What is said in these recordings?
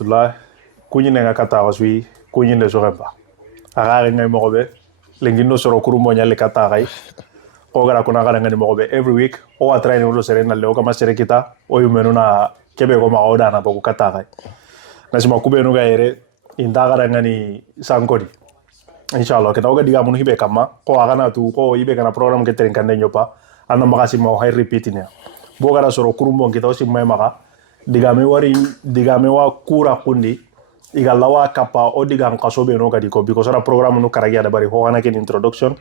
warahmatullah. Kunyi nenga kata waswi kunyi ne soremba. Agare ngai mogobe. Lengino soro kurumo nyale kata gai. Ogara kuna gara ngani mogobe every week. O atrai ne ulo serena leo kama sere kita. O yumenu na kebe ko ma oda na boku kata gai. Nasima kube no gaire inda gara ngani sankodi. Inshallah kita oga diga munu hibe kama ko agana tu ko ibe kana program ke terin kande nyopa. Ana makasi mau hai repeating ya. Bogara soro kurumo kita osi mai maka. Digame wa kura kundi iga lawa kapa o diga kasobe no kadi ko because ora program no karagi ada bari ho ana ken introduction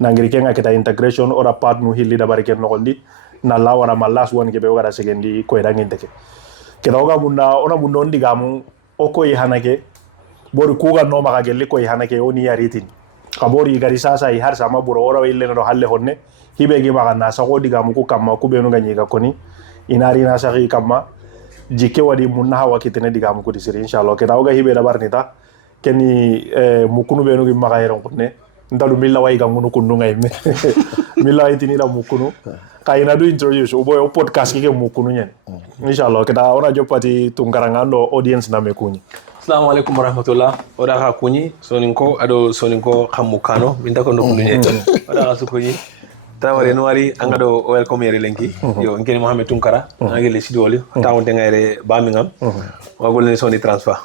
nangiri kenga kita integration ora part no hilli da bari ken no kondi na lawa na malas won ke be ogara segendi ko edangin teke kita oga munda ona mundo diga mu o ko yihanake bori kuga no maka gelle ko yihanake oni yaritin kabori gari sasa i har sama buro ora ille no halle honne hibe gi maka na sa ko diga mu ku kamma ku be no ganyi ga koni inari na sa gi kamma jike wadi munna hawa kitene diga mu kudi siri inshallah kita oga hibe da barnita keni mukunu benu gi magayron kunne ndalu milla way ga ngunu kunnu ngay me milla itini la mukunu kayina du introduce oboy o podcast ki ke mukunu nyen inshallah kita ona jopati tungarangando audience na mekuni. Assalamu alaikum warahmatullah. Oda ka kunyi soninko ado soninko kamukano minta ko ndokunye oda ka sukunyi tawari noari angado welcome yere lenki yo ngene Muhamed Tunkara angele sidoli tawonte ngayre Birmingham wagolne Soni transfer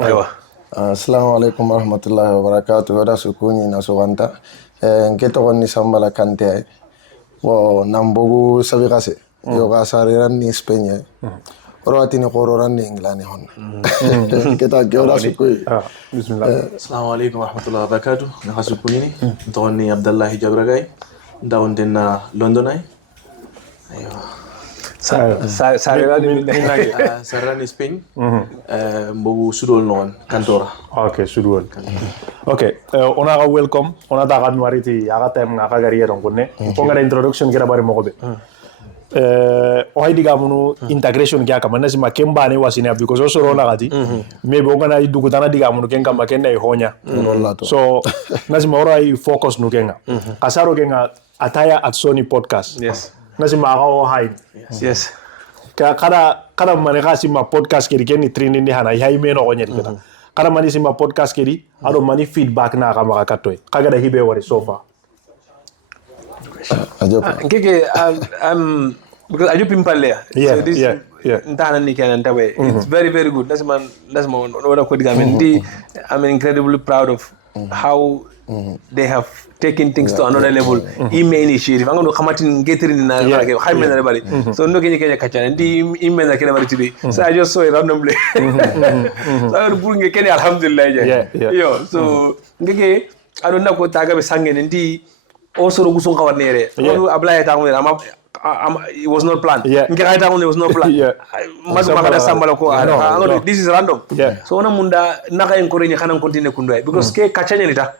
aywa. Assalamu alaikum warahmatullahi wabarakatuh. Oda sukunyi na sowanta ngeto konni Samballa Kanteh wo nambogu sabikase yo ga sariran ni Spain orati ne qororan ni England hon kita oda sukuyi bismillah. Assalamu alaikum warahmatullahi wabarakatuh. Na sukunyi toni Abdallah jabragai down in London ay ayo sarani Spain mbogu sudol non kantora. Okay, sudol. Okay, ona ga welcome ona ta kan wariti aga tem nga ka gariye don kunne ko ngara introduction kira bari mo be o hay diga munu integration kya kama nasi makemba ne wasine because also rona gati maybe o ngana idugu tana diga munu kenga makenda i honya so nasi mora I focus nu kenga kasaro kenga ataya at Soni podcast. Yes. Nasi o hay. Yes. Kada mane kasi ma podcast kiri keni training ni hana hay meno onye kita. Kada mani sima podcast kiri ado mani feedback na kama kakatoy. Kaga da hibe wari so far. Ngeke because I do pimpalle. Yeah, so this ntana ni kana ntawe. It's very very good. That's man oda ko diga men I'm incredibly proud of how they have taken things to another level. Email initiative. I'm going to come out in getting na high man everybody. So no Kenya catch email na kena bari today. So I just saw it randomly. So I bring Kenya alhamdulillah. Yo so ngeke I don't know ko taga be sangen ndi also rugusun kawanere. Abdallah ta it was not planned. It was not planned. This is random. So ona munda naka encourage kana continue kundwa because ke kachanya nita.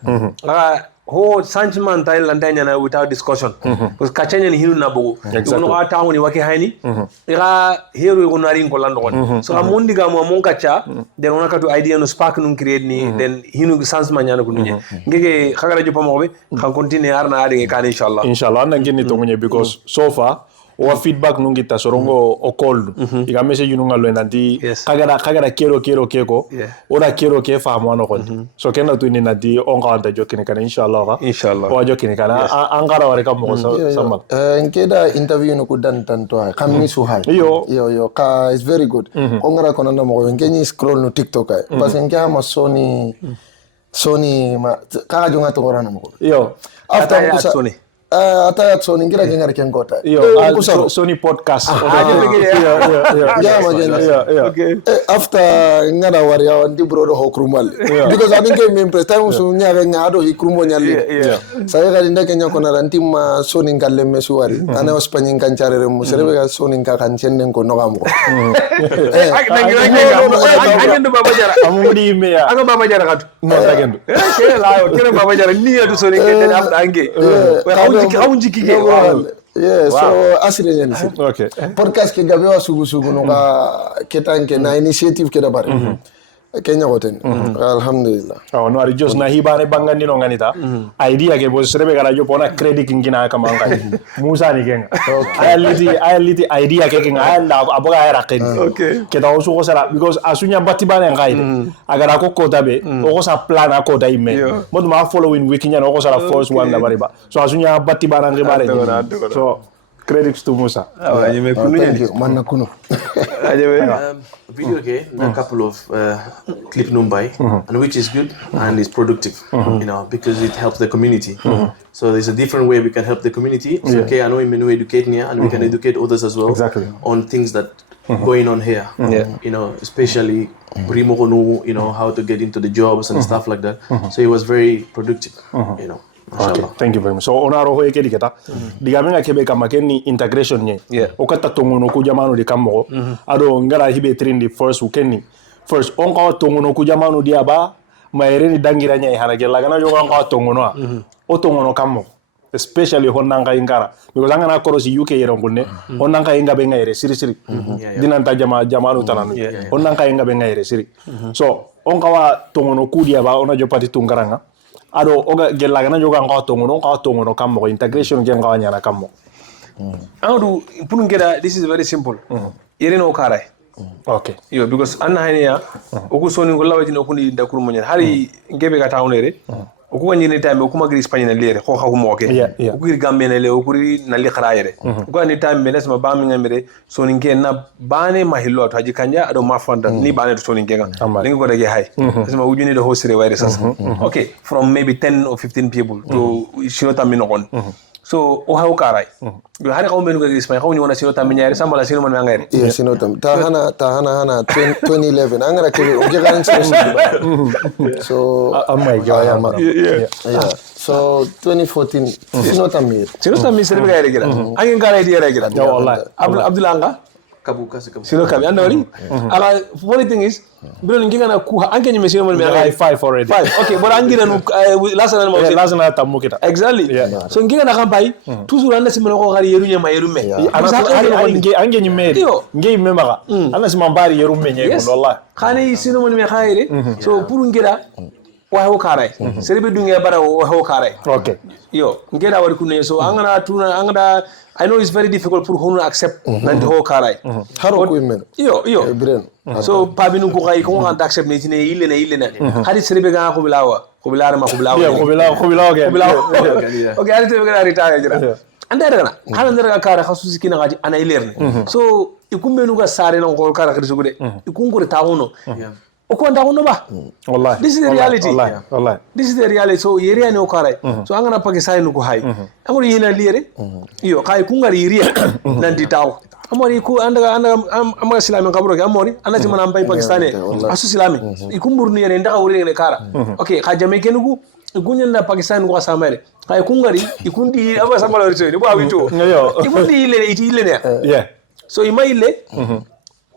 Ho Sanchman Thailand na without discussion. Because kachanya ni hiru na bogo. Uno ata ni wake haini. Ira hiru unari nkolando. So amundi ga mo monkacha then ona katu idea no spark no create ni then hinu Sanchman nyana kunye. Ngeke khagara jopa mobe kan continue arna ade kan inshallah. Inshallah na ngini tongunye because so far o feedback nungita sorongo o call iga message nunga lo nanti kagara kero keko ora kero ke famo no kon so kena tu ni nanti onga anda jokini kana inshallah o jokini kana angara ware kam mo samal nkeda interview no kudan tanto kamni su hay yo ka is very good ongara konanda mo ngenyi scroll no TikTok ay parce que ama Soni ma ka jonga to ngorana mo yo after Soni ataya Soni ngira ngara kengota Soni podcast okay after ngara waria ndi brodo hokrumal because I think me impress time so nyaga ngado hikrumo nyali saya ga ndake kenya kona rantima Soni ngalle mesuari ana Spain kanchare mo serebe ga Soni ka kanchenne ko nogam ko agendo baba jara amudi meya anga baba jara katu no agendo kere baba jara ni adu Soni ngende after ange so asire ni okay podcast ke gabe wa sugu no ka ketanke na initiative ke da bare Kenya goten alhamdulillah no ari just na hibane bangandi no nganita idea ke bo serebe gara jo pona credit kingina kama ngai Musa ni kenga ayaliti idea ke kinga ayalla aboga era ken ke ta osu ko sara because asunya batibane ngai agara ko kota be o ko sa plan ko da ime mod ma following week nya no ko sara first one da bariba so asunya batibana ngai bare so credits to Musa. Thank you. Manna kuno. Video okay, a couple of clip numbai, and which is good and is productive, you know, because it helps the community. So there's a different way we can help the community. So okay, I know we educate here, and we can educate others as well on things that going on here. You know, especially Rimogonu, you know, how to get into the jobs and stuff like that. So it was very productive, you know. Okay, thank you very much. So onaro ho ekedi keta digamenga kebe kama kenni integration nye okata tongono ku jamanu di kammo ado ngara hibe trindi first weekend first onka tongono ku jamanu di aba maereni dangira nya hana gella gana yo onka tongono o tongono kammo especially honanga ingara because angana korosi UK yero ngunne honanga inga be ngaire siri dinanta jamanu tananu honanga inga be ngaire siri so onka wa tongono ku di aba ona jopati tungaranga ado oga gella gana joga tongono kammo integration gen ngawanya na kammo Audu punungera this is very simple yere no karai okay yo because anna hanya oku soni ngolla wati no kundi da kurmo nyen hari ngebe ga tawnere oku wani ni time oku magri Spain na lere ko xawu moke oku gir gambe na le oku na li kharaayere oku ni time benes ma bami ngamire soninke na bane mahillo to haji kanja ado ma fonda ni bane to soninke ga lingi ko dage hay sama wujuni do hosire wayre sas okay from maybe 10 or 15 people to shinota minokon so o hawo karai yo hari ko menu ga Spain ko wona sinota minyare sambala sino man ngare sinota tahana 2011 angara ke o gegan so oh my god yeah so 2014 sinota mi serbe ga gira angin gara dia gira wallahi Abdallah nga kabu sino kabi andori ala funny thing is bro nginga na ku anke nyime sino mo I 5 already 5 okay but angira no last na tamu kita exactly so nginga na kampai toujours anda simelo ko gari yeru nyama yeru me ange nyime nge mema ana simambari yeru me nyego wallahi khani sino mo me khaire so pour ngira wa ho karai serbe dunga bara wa ho karai okay yo ngeda wari kunne so angada I know it's very difficult for who to accept nanti ho karai haro ko men yo so pabinu ko kai ko nganta accept ne tine ile na hadi serbe ga ko bilawa okay hadi serbe ga retire jira anda daga hanan daga kara khasusi kina gaji ana ilerne so ikumbenu ga sare na ko kara khrisu gude ikungo ta hono Oko anda hono ba wallahi this is the reality wallahi this is the reality so area ne okarai so angana pakistan ko hay amori hina liere iyo kai kungari area nanti taw amori ku anda amara islami kaburo ke amori anati manam bay pakistan asu islami ikumburni yene ndaka wuri ne kara okay ka jame kenugo gunyen na pakistan ko samere kai kungari ikundi aba samalo rito ni bo awito ikundi ile ne yeah so imaile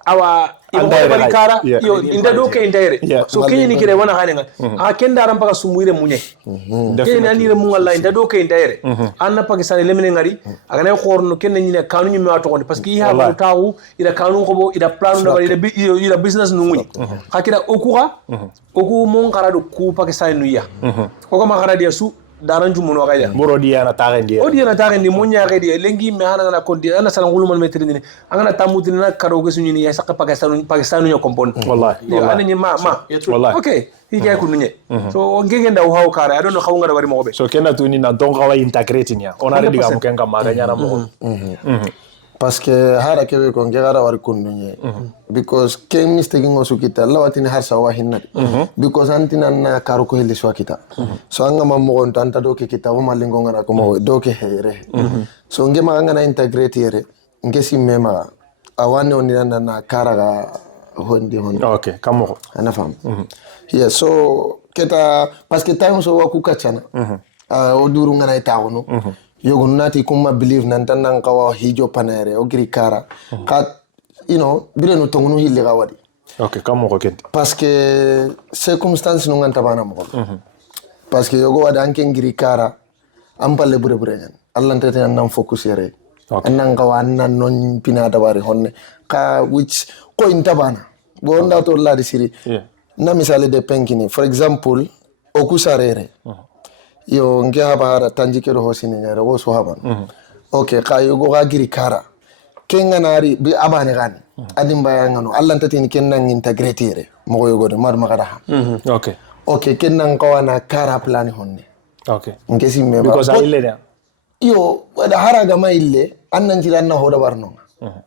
awa ibari kara yo inda doke indere so kenye ni kire wana hanenga akenda rampa kasumuire munye kenye ni re mungalla inda doke indere anna pakistan lemene ngari agana khorno kenye ni kanu nyime wato ko parce que yi ha tawu ida kanu ko bo ida planu da ida business nunguni hakira oku mon karado ku pakistan nuya ko ko makara dia su daran jumuno kayda boro diana tarendi odiana tarendi monya kaydi lengi me hana na kondi ana salan gulum metri ni angana tamutin na karo gesu ni ya sakka pakistan yo kompon wallahi ana ni ma wallahi okay hige ku nunye so ngege nda hawo kara I don't know how ngara bari mo be so kena tu ni na don kawa integrate nya onare diga mu kenga ma ganya na mo parce que hara kebe ko ngara war kununye because ken mistake ngosu kita lawatini har sawa hinna because antina na karo ko heli swa kita so anga mammo on tanta do ke kita o malingo ngara ko mo do ke here so ngema anga na integrate here ngesi mema awane onina na karaga hondi okay kamo ana fam yeah so keta parce que time so wa ku kachana o duru ngana itawono yogo nati kuma believe nan tan nan kawa hijo panere o gri kara ka you know bire no tongunu hille ga wadi okay kamo ko kenti parce que circonstance no nganta bana mo parce que yogo wada anken gri kara am palle bure nyan allah tete nan focus yere nan kawa nan non pinada bari honne ka which ko intabana bo nda to la di siri na misale de penkini for example okusarere yo nge haba tanjikero hosini nyare wo so haban okay kayo go giri kara kenga nari bi abane gani adim bayangano Allah tatini kennan integratire mo yo gode mar magada ha okay kennan ko wana kara plan honne ngesi me because I ille yo wada haraga ma ille annan jiranna hoda barno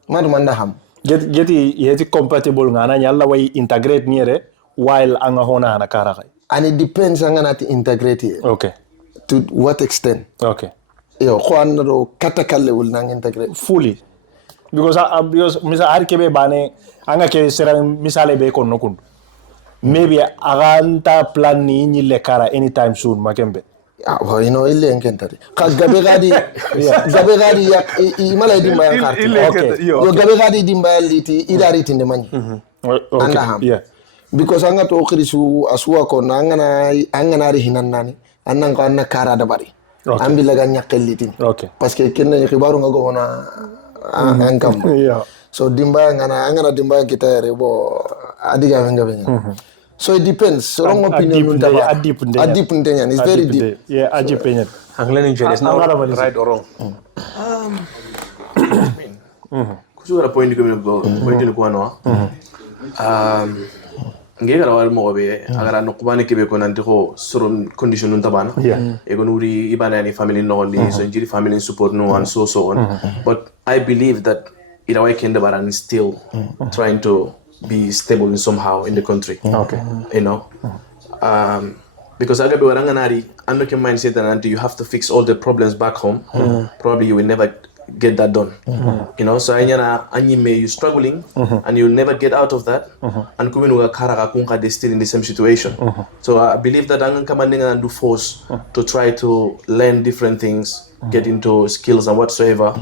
mar manda ham geti yeti compatible ngana nyalla way integrate niere while anga hona ana kara kai and it depends ngana to integrate here. To what extent yo ko andro katakalle wul nang integrate fully because misa arkebe bane anga ke sera misale be ko nokun maybe aganta plan ni le kara anytime soon makembe you know ile enkentari ka gabe gadi ya imala di ma kartu yo gabe gadi di mbaliti idari tinde mani because anga to khirisu aswa ko angana ri hinannani annan ko anna kara da bari ambi laga nyakelliti parce que kenna khibaru nga go na ankam so dimba angana dimba kita rebo adiga wenga wenga. So it depends. So wrong opinion adip ntenyan is very deep. Yeah, adip ntenyan. Anglenin is not right or wrong. Kusura point ko go point ko ano. Ngega rawal mo be agara no kubane kebe ko nanti ko soron condition nun tabana. E go nuri ibana ni family no ni so injiri family support no and so on. But I believe that irawa kende baran is still trying to be stable in somehow in the country. You know, because agabe waranganari ando ke mindset that you have to fix all the problems back home. Probably you will never get that done. You know, so you struggling and you'll never get out of that. And kumenu karaga kunka they still in the same situation. So I believe that angan kamandinga and do force to try to learn different things, get into skills and whatsoever.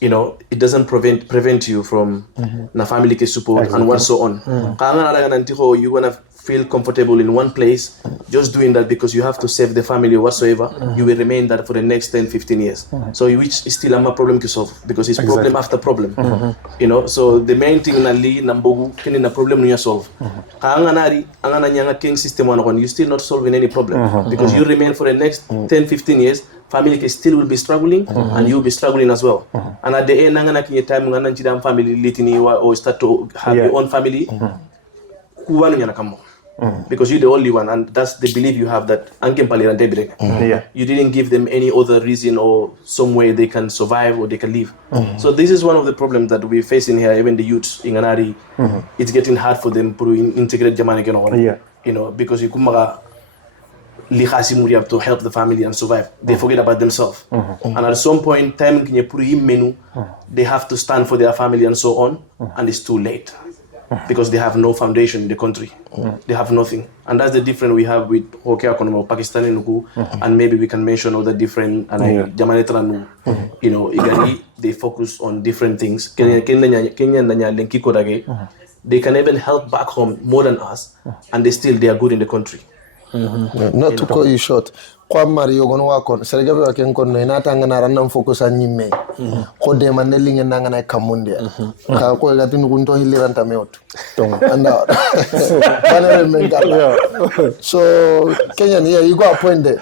You know, it doesn't prevent you from na family ke support and what so on. You're gonna feel comfortable in one place, just doing that because you have to save the family or whatsoever. You will remain that for the next 10-15 years. So which is still a problem to solve because it's problem after problem. You know, so the main thing na li nambogu kini na problem you solve. Angana nyanga king system one, you still not solving any problem because you remain for the next 10-15 years. Family still will be struggling and you'll be struggling as well. And at the end, nangana kinye time ngana nchidam family litini or start to have your own family. Kuwanu nyana kamo. Because you're the only one and that's the belief you have that you didn't give them any other reason or some way they can survive or they can live. So this is one of the problems that we're facing here, even the youth in Ganari. It's getting hard for them to integrate Jamaican, you know, because you kumaga to help the family and survive. They forget about themselves. And at some point, time they have to stand for their family and so on, and it's too late. Because they have no foundation in the country. They have nothing. And that's the difference we have with Pakistani Nuku, and maybe we can mention other different, you know, they focus on different things. They can even help back home more than us, and they are good in the country. Not to cut you short, kwa Mario gono wako sergabe wake nkono inata ngana random focus anyime ko de manelinge nangana kamunde ka ko gati nukunto hiliranta meoto anda banere mengala so Kenya ni you go point there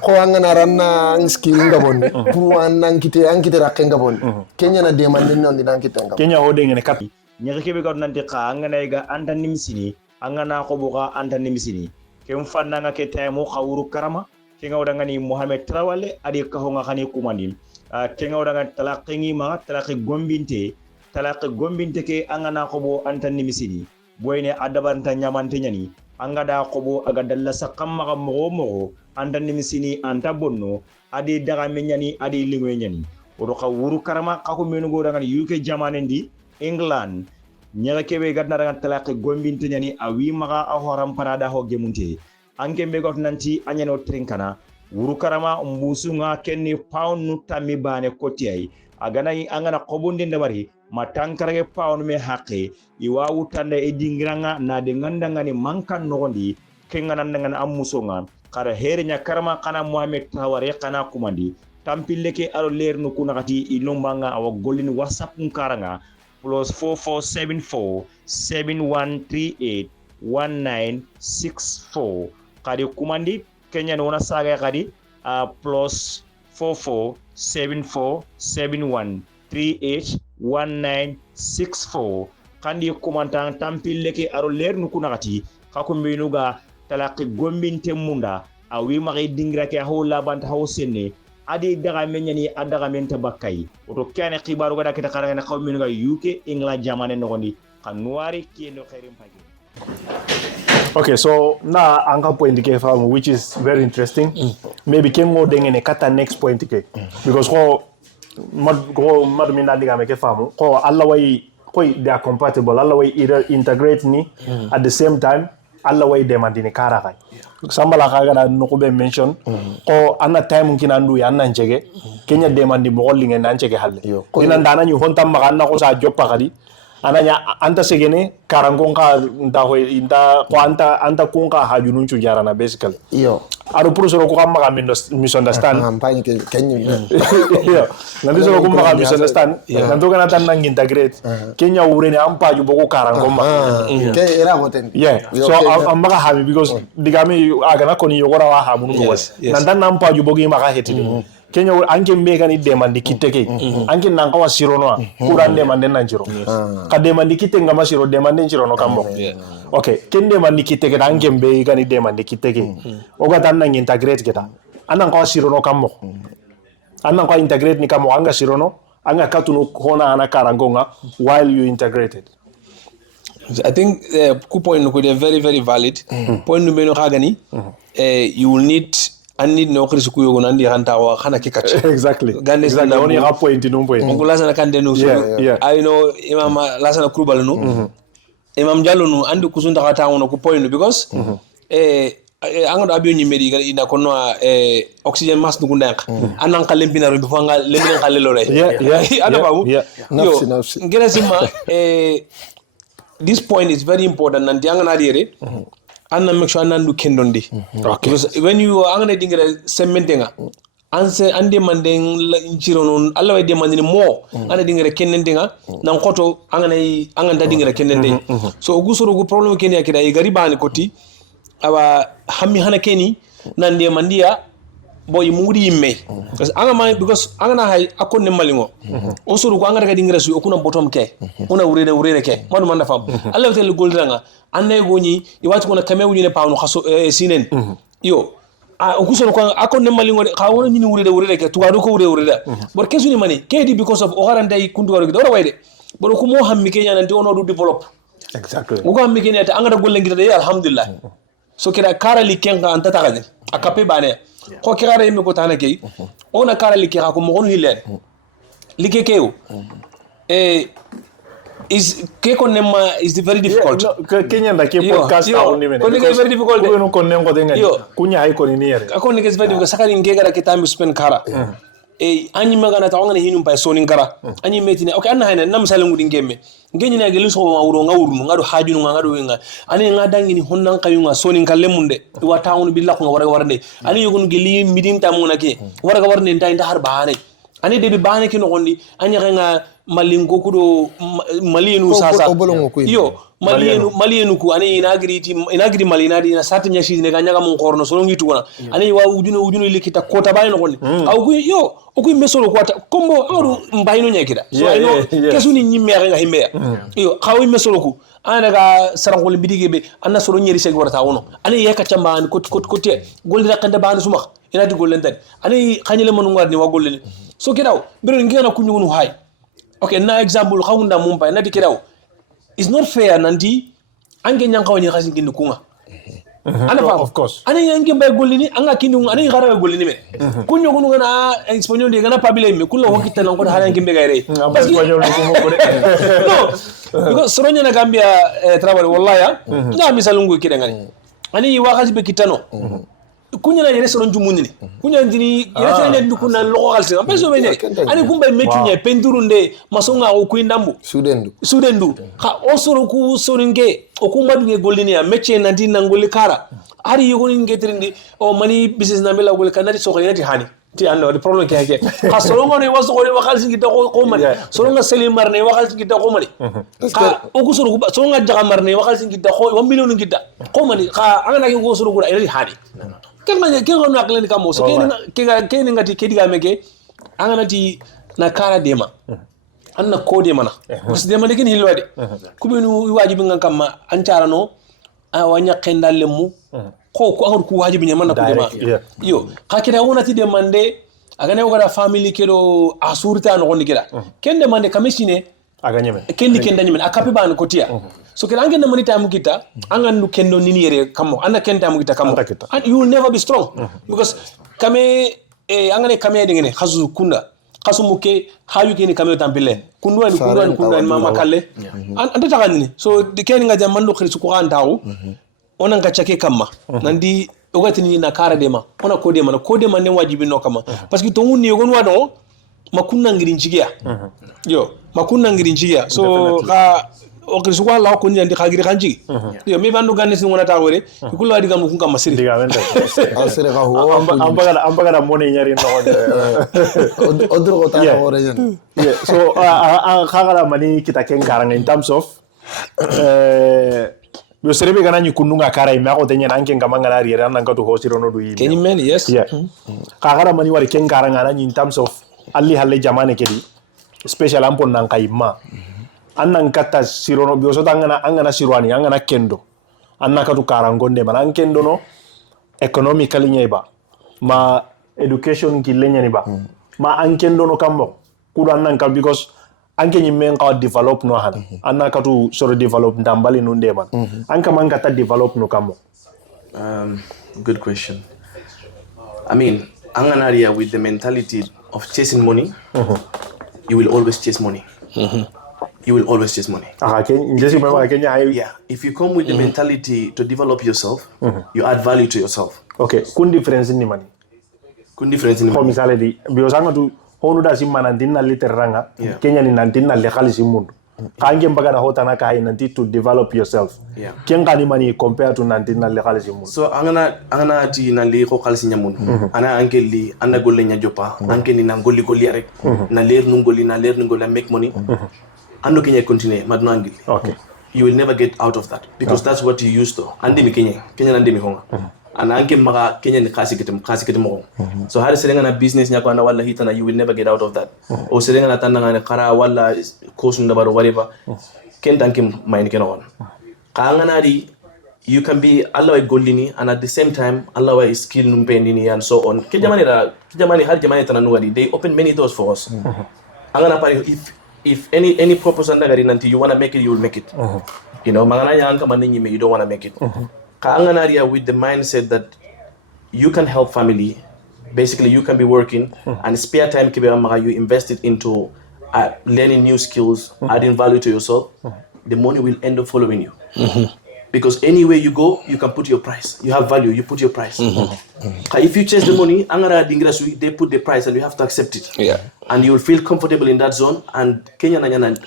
ko angana ranna skill ngabonde pour ankite rakenga bonde Kenya na de manene on dinkite ngabonde Kenya hode ngene kapi nyakebe ko nanti ka angana ga anta nimsini angana ko boka anta nimsini kem fannanga ke taymo khawuru karama kenga wadangani Muhamed Trawale adi kahonga khani kumandil kenga wadanga talaqi ma talaqi gombinte ke angana khobo antani misidi boyne adabanta nyamante nyani angada khobo aga dalla sakamma ga mogo antani misini anta bonno adi daga menyani adi lingwe nyani odo khawuru karama kako menugo dangani UK jamanendi England nyaka kebe gadna daga talaqi gombinte nyani awi maga a horam parada ho gemunte anke mbegot nanti anyano trinkana wuru karama mbusunga kenni pound nu tammi bane kotiyai agana angana qobunde ndabari matankarage pound me haqqe iwa wutande e dingiranga na de ngandangani mankan nogondi kengana ngana amusonga kara hernya karama kana Muhamed Taware kana kumandi tampilleke alo lernu kunakati ilombanga awa golini WhatsApp nkaranga +4474 7138 1964 kadi kumandi Kenya wona saga kadi plus 447471381964 kandi kumantan tampille ke aro leer nu kunati kakumbinuga talaki gombinte munda awi mari dingra ke hawla banta hawsenne adi daga menyani adaga menta bakay oto kane xibaru gada kita karana xawminuga UK England jamane nogondi kanwari kendo khairim pagi. Okay, so now anchor point ke fam, which is very interesting. Maybe can more dengene kata next point ke because ko mad mina diga me ke fam ko alla way ko they are compatible, alla way either integrate ni at the same time alla way demand ni kara kai. Samballa kaga no ko be mention ko anna time kina ndu ya nan jege Kenya demand mo linge nan jege halle ina ndana ñu hontam magana ko sa joppa kadi ananya anta segene karangonka ndaho inda ko anta kunka hajunun cu jarana basically aru professor ko kam maga misunderstand campagne ke Kenya yo nandi so ko maga misunderstand nando kana tan nang integrate Kenya urene ampa ju boko karangoma ke era hoten so amaga hami because digami agana koni yogora wa ha munu was nandan ampa ju bogi maga hetide Kenya anke mega ni demand kiteke anke nanga wa sirono kuran demand nan jiro ka demand kite ngama siro demand jiro no kambo okay ken demand kiteke anke mega ni demand kiteke oga tan nang integrate kita anan ka sirono kambo anan ka integrate ni kambo anga sirono anga katunu hona ana karangonga while you integrated. I think ku point ko de very very valid point no meno kagani you will need anni no khrisu ku yogo nandi hanta wa khana ke kache exactly gande exactly oni ha point no point on lasana kande no so I know imam lasana krubal no imam jallo no andi kusunda kata wono ku point because angodo abiyo nyimeri ga ina kono oxygen mask no kundank anan ka lempina ro bifanga lempina ka lelo re ada babu nafsi ngere sima this point is very important and yangana dire anna make sure nandu kendondi okay because when you angane dingere sementenga anse ande mandeng inchirono alla way demandini mo ande dingere kennendenga nan koto anganda dingere kennende so ogusoro go problem kenya kida e garibani koti awa hammi hana keni nan de mandia boy mudi yimme because angana hay akonne malingo o suru ko angara kadi ngresu okuna bottom ke una urede ke manu manda fam alla tel goldanga anne goni i wati ko na kamewu ni ne pawno khaso sinen yo o kusoro ko akonne malingo ka wona ni urede ke tuwado ko urede bor kesu ni mani kedi because of o garande kundu waro do wayde bor ko mo hammi kenya nan de ono du develop exactly o ko hammi kenya ta angara golle ngita de alhamdulillah so kira karali kenga anta tagade akape bane ko kira yimi ko tanake ona karali kira ko mo gonu hilen likekeo is keko nema is very difficult Kenya da ke podcast au ni mene ko ni very difficult ko no konnen ko denga kunya hay ko ni yere ko ni very difficult sakari ngegara kitambi spend kara anyi magana ta ngana hinum pay soninkara anyi metine okay anna hayna nam sale ngudi ngemme ngenyi na gelu so mawuro ngawurnu ngado hajunu ngado winga ani ngadangi ni honnan kayunga soninkalle munde wa taawunu billah ko warga warde ani yogun geli midin tamuna ke warga warde nda inda har baane ani debi baane ki no gondi anya nga malingo kudo malienu sasa yo malienu ku ani inagri malina di na sati nyashi ne ganya mon korno so ngi tugona ani wa ujuno likita kota bani no gondi aw ku yo o ku mesolo kwata kombo aru mbayino nyekida so ay no kesu ni nyimme nga himbe yo xawi mesolo ku ana daga sarangol bidige be anna soro nyeri seg warata wono ani yeka chamba an ko te golli rakande bani suma ina di gollen tan ani khanyele monu ngarni wa golleni so kidaw bere ngena kunyunu hay okay na example khawunda mumpa na di kidaw is not fair nanti ange nyanka woni khasi ngindu kunga ana fa of course ani yange bay gollini anga kindu ani garawe gollini me kunyo gunu gana espagnol de gana pabile me kullo wakita nan ko hala yange be gayre parce que espagnol ko mo ko no because soronya na Gambia travel wallahi na misalungu kide ngani ani wakati be kitano kunya na yere soron jumunni kunya ndini yere tane ndukuna loko kalsi ambeso bene ani kumba metunya pendurunde masonga okuindambu sudendu ka osoro ku soninke okumba duge goldini ya meche nandi nangoli kara ari yogoni ngetrindi o mani business na mela gol kanari so kayati hani ti anno the problem ke ha solo ngone waso ko wakal singita ko mani solo nga seli marne wakal singita ko mani ka o ku solo solo nga jaga marne wakal singita ko 1 million ngita ko mani ka angana ke ko solo gura eri hani ken ko no aklen ka mo so ken ngati ke diga meke angana ti na kara dema anna ko de mana parce de man ken hilwade kubinu wajibi ngan kam an carano a wanya kendal mu ko angor ku wajibi nyama na kudema yo hakira wona ti demande aga ne wala family kedo asurta no gondi kida ken demande kamishine aga nyeme ken kenda nyeme akapi ban ko tiya so kila angen demande tamu kita angan lu kendo nini yere kamo anna ken tamu kita kamo and you will never be strong because kame angane kame de ngene khasu kunda khasu muke hayu kini kame tampile kundwa ni mama kalle anda tagani so de ken nga jamando khrisu ko antawu onan ka chake kamma nandi ogati na kara dema ona ko dema ne wajibi no kama parce que to woni gon wado makunna ngirin jigiya yo makunna ngirin jigiya so ka o krisu wala ko nyandi khagiri kanji yo mi bandu ganne sin wona tawore kullu wadi gam kun kam masiri diga wenda asire ka ho ambaga mone nyari no odro ko ta hore yen so khagara mani kita ken karanga in terms of yo serebe kana nyikununga kara ime ko tenya nanke ngamanga na riera nanga to hosiro no duyi can you man yes kagara mani wari ken karanga na in terms of alli halle jamane kedi special ampon nan kayma annan kata sirono bioso angana sirwani angana kendo anna katu karangonde man an kendo no economically nyeba ma education kilenya ni ba ma an kendo no kambo kudo annan ka because anke nyimen ka develop no han anna katu soro develop ndambali no ndema anka man kata develop no kamo good question. I mean anganaria with the mentality of chasing money you will always chase money. You will always chase money. Yeah. If you come with the mentality to develop yourself, you add value to yourself. Okay. Kun difference in money. Kun difference in money. For misale di biosanga tu honu da simma nantinna literanga Kenya ni nantinna legal simundu. Kange mbaga na hota na kai nanti to develop yourself. Kenga ni money compared to nantinna legal simundu. So angana ti na le ko kalsi nyamundu. Ana angeli ana golle nya jopa, angeli na golli rek. Na leer nungoli make money. Ando Kenya continue madnangi. Okay. You will never get out of that because that's what you used to. Andi mi Kenya andi mi honga. Ana anke maga Kenya ni kasi kitem. So hali serenga na business nyako anda wala hitana you will never get out of that. O serenga na tanda na kara wala course ndabaro whatever. Kenta anke mind kenon. Kaanga di you can be Allah golini and at the same time Allah is skill numpendini and so on. Kijamani hali jamani tananuadi they open many doors for us. Angana pari if any purpose until you want to make it, you will make it. You know, you don't want to make it. With the mindset that you can help family, basically you can be working and spare time you invest it into learning new skills, adding value to yourself, the money will end up following you. Because anywhere you go, you can put your price. You have value, you put your price. If you chase the money, they put the price and you have to accept it. Yeah. And you will feel comfortable in that zone. And Kenya,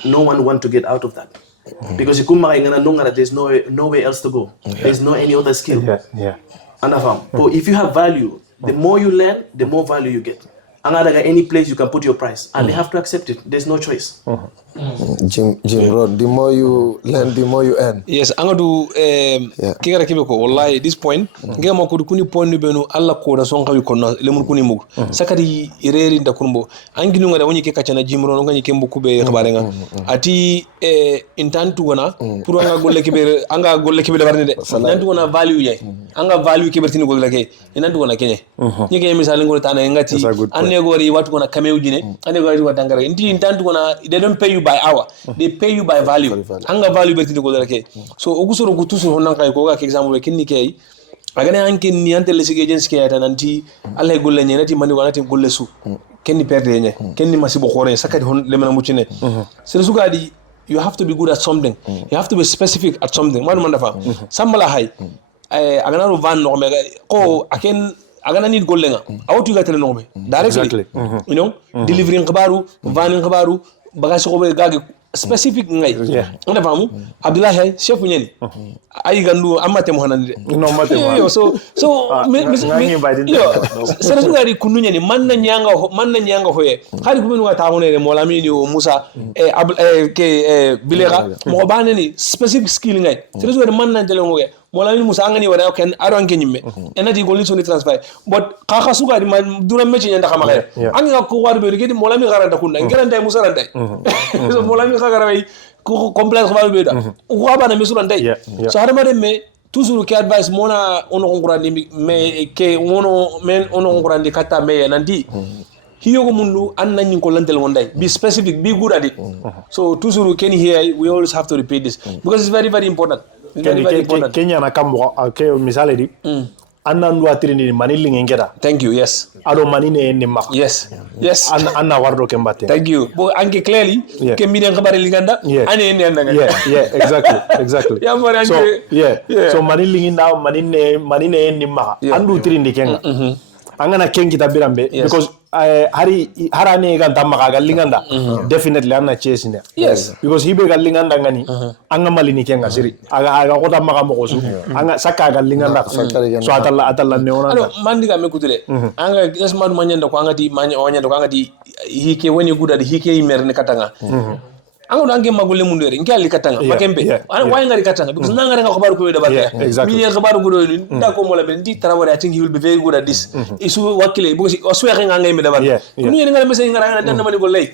no one want to get out of that. Because there's nowhere else to go. There's no any other skill. Yeah. But if you have value, the more you learn, the more value you get. Any place you can put your price and they have to accept it. There's no choice. Jim Rod, the more you learn, the more you earn. Yes, angadu kigara kibeko wallahi this point ngema ko kuni point ni beno alla ko da son kawi kono lemur kuni mug sakati ireri nda kurbo anginu ngada woni ke kacana Jim Rod ngani kembu kube khabare nga ati intantu gona pour anga golle kibe barni de nantu gona value ye anga value kibe tini golle ke inantu gona kenye nyike misali ngol tana ngati anne gori watu gona kamewjine anne gori watu dangara intantu gona they don't pay you by hour, they pay you by value. Anga value betini ko dalake. So ogusoro gutusu honan kay ko ga example kinni kay agane anke ni ante lesige agency kay ta nanti Allah golle nyenati mani wanati golle su kenni perde nye kenni masibo khore sakati hon lemana mucine sere sugadi you have to be good at something, you have to be specific at something. Manu mandafa sambala hay agana ro van no mega ko aken agana need golle nga awtu ga tele no me directly you know delivering khabaru vanin khabaru bagage ko be gage specific ngai ona famu Abdallah chef nyani ay gandu amate mo hanande no mate mo so sere sugari kunu nyani man na nyanga hoye hari kuma nuga ta honere molami ni Musa ke bilega mo banani specific skill ngai sere sugari man na jelo ngoge molami Musa ngani wala ken aron kenyime enati golni soni transfer but kaka sugari man dura mechi nyanda kama kare anga ko warbe rigedi molami garanta kunna ngeranta Musa ranta so molami kagara way ko complexe ba be da ko abana misura ndai so harma me toujours ke advice mona ono ngurandi me ke ono men ono ngurandi kata me nandi hiyo ko mundu anna nyin ko lantel wonday be specific, be good at it. So toujours can here we always have to repeat this because it's very very important. Very important. Kenya na kambo ke misale di anna ndu atrini manili ngengera. Thank you. Yes. Ado manine ni mak. Yes. Yes. Anna wardo kembate. Thank you. Bo anke clearly ke mine ngabare linganda ane ene anda. Exactly. So manili nginda manine ni mak. Andu trindi kenga. Angana kengi tabirambe because harane ga damma ga linganda definitely anna chasing because hibe ga linganda ngani anga malini kenga siri aga ko damma ga mo su anga saka ga linganda so atalla ne ona alo mandiga me kutule anga esma du manyanda ko anga di onyanda ko anga di hike woni gudade hike imerne katanga anga ange magulle mundere ngali katanga makembe why ngari katanga because nangare nga khabaru ko da barya mi ne khabaru gudo nda ko mola ben di trawore I think he will be very good at this isu wakile because oswe nga ngay me da barya kunu yene ngara message ngara dan mani gollay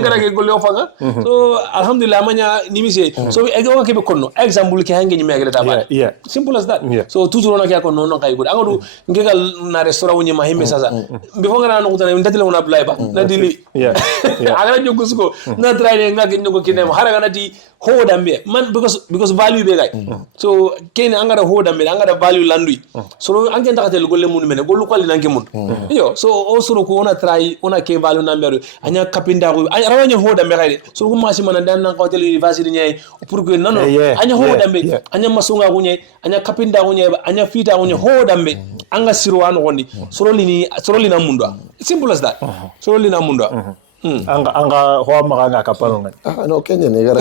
ngara ke golle ofanga so alhamdulillah manya nimise so e go ke be konno example ke hange ni megre ta ba simple as that so toujours on ka ko non kay good anga du ngegal na restaurant woni ma himbe sasa be fo ngara no kutana ndatele wona blay ba na dili aga jogu suko na try ngako kinem haraga nati hodambe man because value be gay so kene angara hodambe angara value landui so angen takatel golle mun mene gollu ko linanke mun yo so also ko ona try ona ke value number anya kapinda ko rawanya hodambe gay so ko masi man dan nan ko tel university nyay pour que non anya hodambe anya masunga ko nyay anya kapinda ko nyay anya fita ko nyay hodambe anga sirwano gondi so lina mundwa simple as that so lina mundwa anga hoa maganga kapano ngani no Kenya ne gara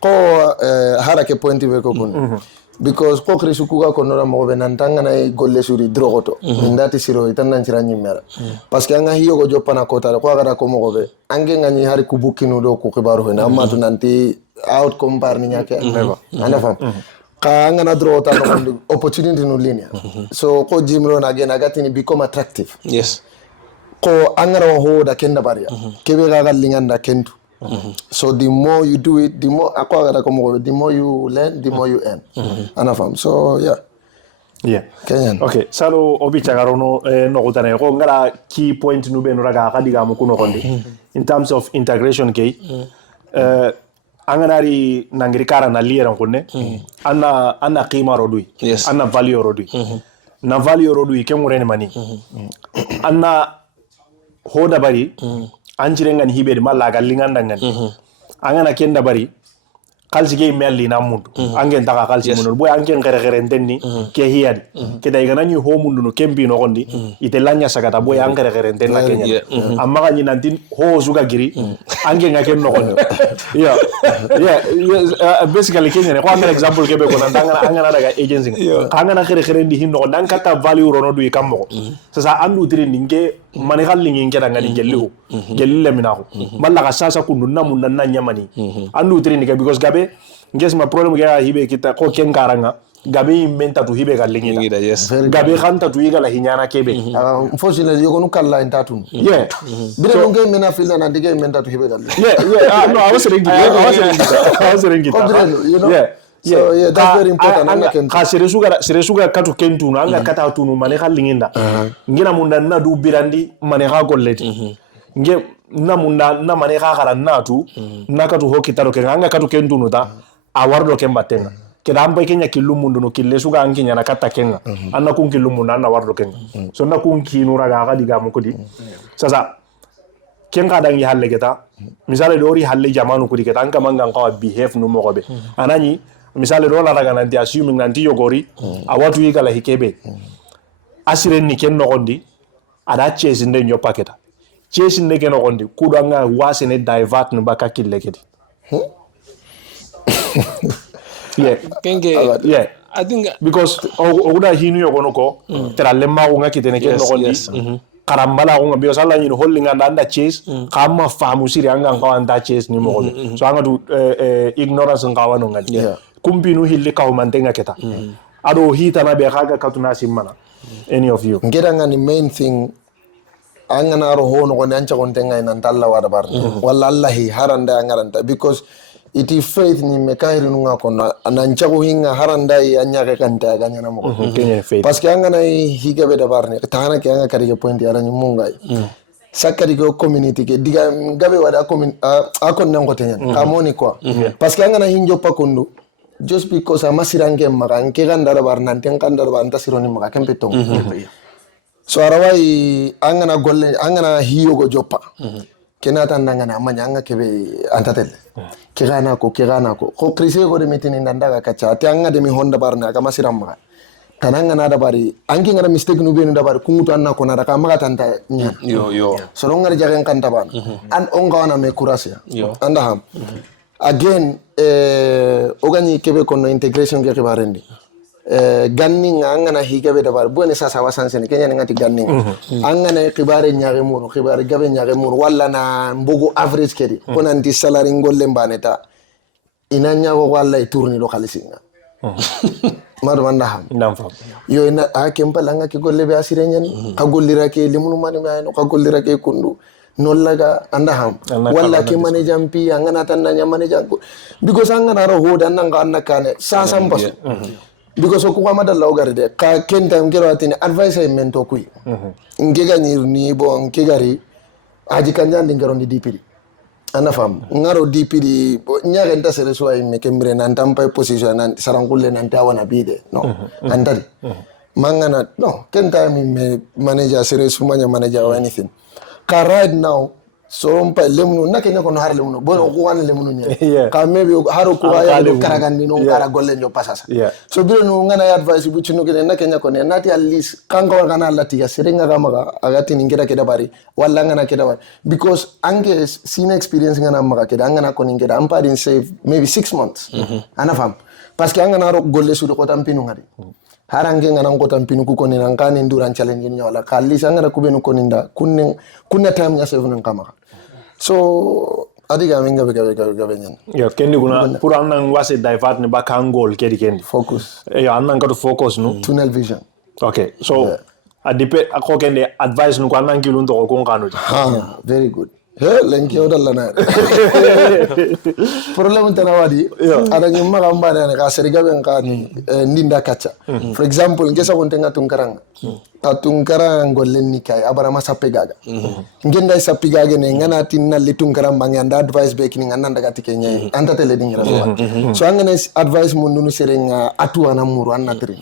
ko harake pointi be ko kun because ko krisukuga ko nora mo be nantanga na golle suri drogoto ndati siro itanna ncira nyimera parce que anga hiyo go jopana ko tara ko gara ko mo be ange ngani hari kubukinu do ko kibaru na amma to nanti outcome par ni nyake anda fam ka ngana drota no opportunity no linear so ko jimro na again agatini become attractive ko angara ho da kenda baria kebe ga linganda kentu so the more you do it the more akwa ko mo the more you learn the more you earn anafam so Kenyan. Okay, salo obi chagarono no gutane ko ngara key point nu be no raga kadiga mu kuno kondi in terms of integration kay anganari nangirikara na liera konne anna qima rodui anna value rodui na value rodui ke murene mani anna hoda bari anjirengan hibede malla gallinganda ngani angana kenda bari kalsi ge melli na mundu angen taka kalsi mundu boy angen gere ndenni ke hiyadi ke day ganani ho mundu no kembi no gondi ite lanya sagata boy angere gere ndenna kenya amma ganyi nantin ho suga giri angen ngakem no gondi basically kenya ko an example ke be ko angana daga agency angana gere ndi hinno dan kata value rono du kammo sasa andu tiri ninge mani hallingi ngeda ngani gellu gelille minahu malla ka sasa kundu namun nan nyamani andu tiri ninge because gabe ngesma problem ga hibe kita ko ken garanga gabe menta tu hibe galingida gabe khanta tu igala hinyana kebe unfortunately you gonna kala intatu bile nge mena feel na ndige menta tu hibe galingida no I was ringita you know so that's very important anga ken ka seresuga katu kentu no anga kata tunu mane khalinginda ngina munda na du birandi mane kha golleti nge na munda na mane kha khara natu nakatu hokitaro kenga anga katu kentu no ta awardo kembatenga kedambo kenya kilumundu no killesuga anginya na kata kenga anna kun kilumundu anna wardo kenga so na kun kinura ga diga mu kudi sasa kenga dangi halle geta misale dori halle jamanu kudi geta anka manga ngawa behave no mogobe anani misale do la daga nanti assuming nanti yogori awatu igala hikebe asire ni ken no gondi ada chase nde nyo paketa chase ne ke no gondi kudo nga wasine divert no baka kille kedi yeah yeah I think because oguda hinu yo gono ko teralle ma ko ngaki tene ke no gondi karambala ko ngabi osala ni holding anda chase kama famu siri anga ko anda chase ni mo so anga du ignorance ngawa no ngadi kumpinu hilli ka mantenga keta ado hita na be kaga katuna simmana any of you ngeda ngani main thing anga na ro hono ko nancha kon tenga ina talla wada bar walla allahi haranda ngaranta because it is faith ni mekairi nunga kona nancha ko hinga haranda anya ke kanta ganya na mo parce que anga na higa be da bar ne tana ke anga kari ke point yara ni mungai sakari go community ke diga gabe wada akon nango tenya kamoni kwa parce que anga na hinjo pakundu just because amasirange maka nke gandara bar nanti gandara bar anta sironi maka kempe tong so arawai angana golle angana hiyo go joppa kenata nangana amanya anga kebe antatel kirana ko ko krise go de mitini ndandaga kacha ati anga de mi honda bar na kama siram maka tananga na da bari anki ngara mistake nu benu da bari kungutu anna ko na da kama tanta nya yo so ngari jagen kanta ban an onga wana me kurasia anda ham again ogani kebe kono integration ke barendi ganning angana higebe dabar buene sasa wasansene kenya ngati ganning angana kibare nyaare muru kibare gabe nyaare muru walla na mbugu average kedi kona ndi salary ngolle mbaneta inanya go walla e tourni do khalisinga madu manda ham ndamfa yo ina akempa langa ki golle be asire nyani ka gollira ke limunu mani mayno ka gollira ke kundu nollaga anda ham walla ke manager mpi angana tananya manager because angana ro hoda nanga annakane sasa mbaso because ko ma dalla ogarde ka kenta ngero atini advice ay mento kuy ngega ni bo ngegari aji kanjandi ngero ndi dipiri ana fam ngaro dipiri nyaga nda sere so ay me kembre nan tampa position nan sarangulle nan tawana bide no andari mangana no kenta mi me manager sere sumanya manager or anything ka right now so mpa lemnu nakenya kono har lemnu bono ko wan lemnu nya ka maybe haro ko ya do karagandi no ngara golle nyo pasasa so bilo no ngana advice bu chino kene nakenya kono nati at least kanko ngana lati ya serenga kama agati ningira keda bari walla ngana keda bari because ange seen experience ngana maka keda ngana kono ngeda ampa din save maybe 6 months ana fam parce que ngana ro golle su do ko tampinu ngari harange ngana ko tampinu ku koni nankani nduran challenge ni wala kalli sangara kubenu koninda kunna time nya save nan kama so adiga minga be nyen yo kendi kuna pour annan wase divert ne bakangol kedi kendi focus yo annan ko focus no tunnel vision okay so adipe ako kende advice no ko annan kilun to ko ngano very good lenki odalla na problem tana wadi ada nyimma gamba na ka seriga ben ka ndinda kacha for example ngesa kontenga tunkaranga tatungkara ngollen ni kay abara masappe gaga ngenda sappe gaga ne ngana tinna litungkara bangi anda advice be kini ngana daga tikenya anta tele dingira so angane advice mun nunu serenga atu ana muru anna tri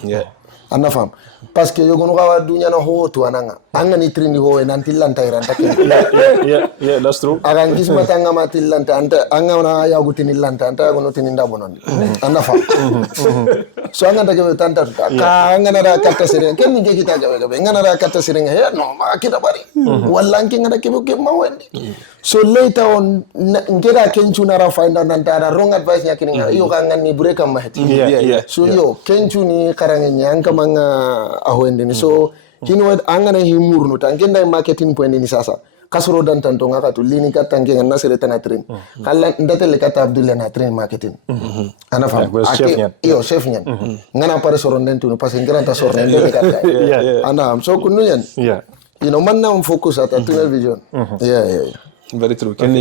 anna fam parce que yogono gawa dunya na ho to ananga angani trindi ho en antillanta iranta ke yeah that's true agan gisma tanga matillanta anta anga na ya gutini lanta anta gono tininda bonon anna fam so anga daga tanta ka anga na da katta sere ken nge kita ga ngana da katta sere he no ma kita bari walla ngi ngada ke ke mawendi so later on ngeda kenchu na ra find out anta wrong advice yakini yo ka ngani break am mahati so yo kenchu ni karange nyanga manga ahoende ni so kino angana himurno tangenda marketing point ni sasa kasro dan tanto ngaka tu lini katange ngana sere tana train kala ndatele kata Abdallah na train marketing ana fa yo chef nyen ngana pare soron den tu no parce ngana ta soron den kata ana so kununyen you know man na focus at tunnel vision yeah very true can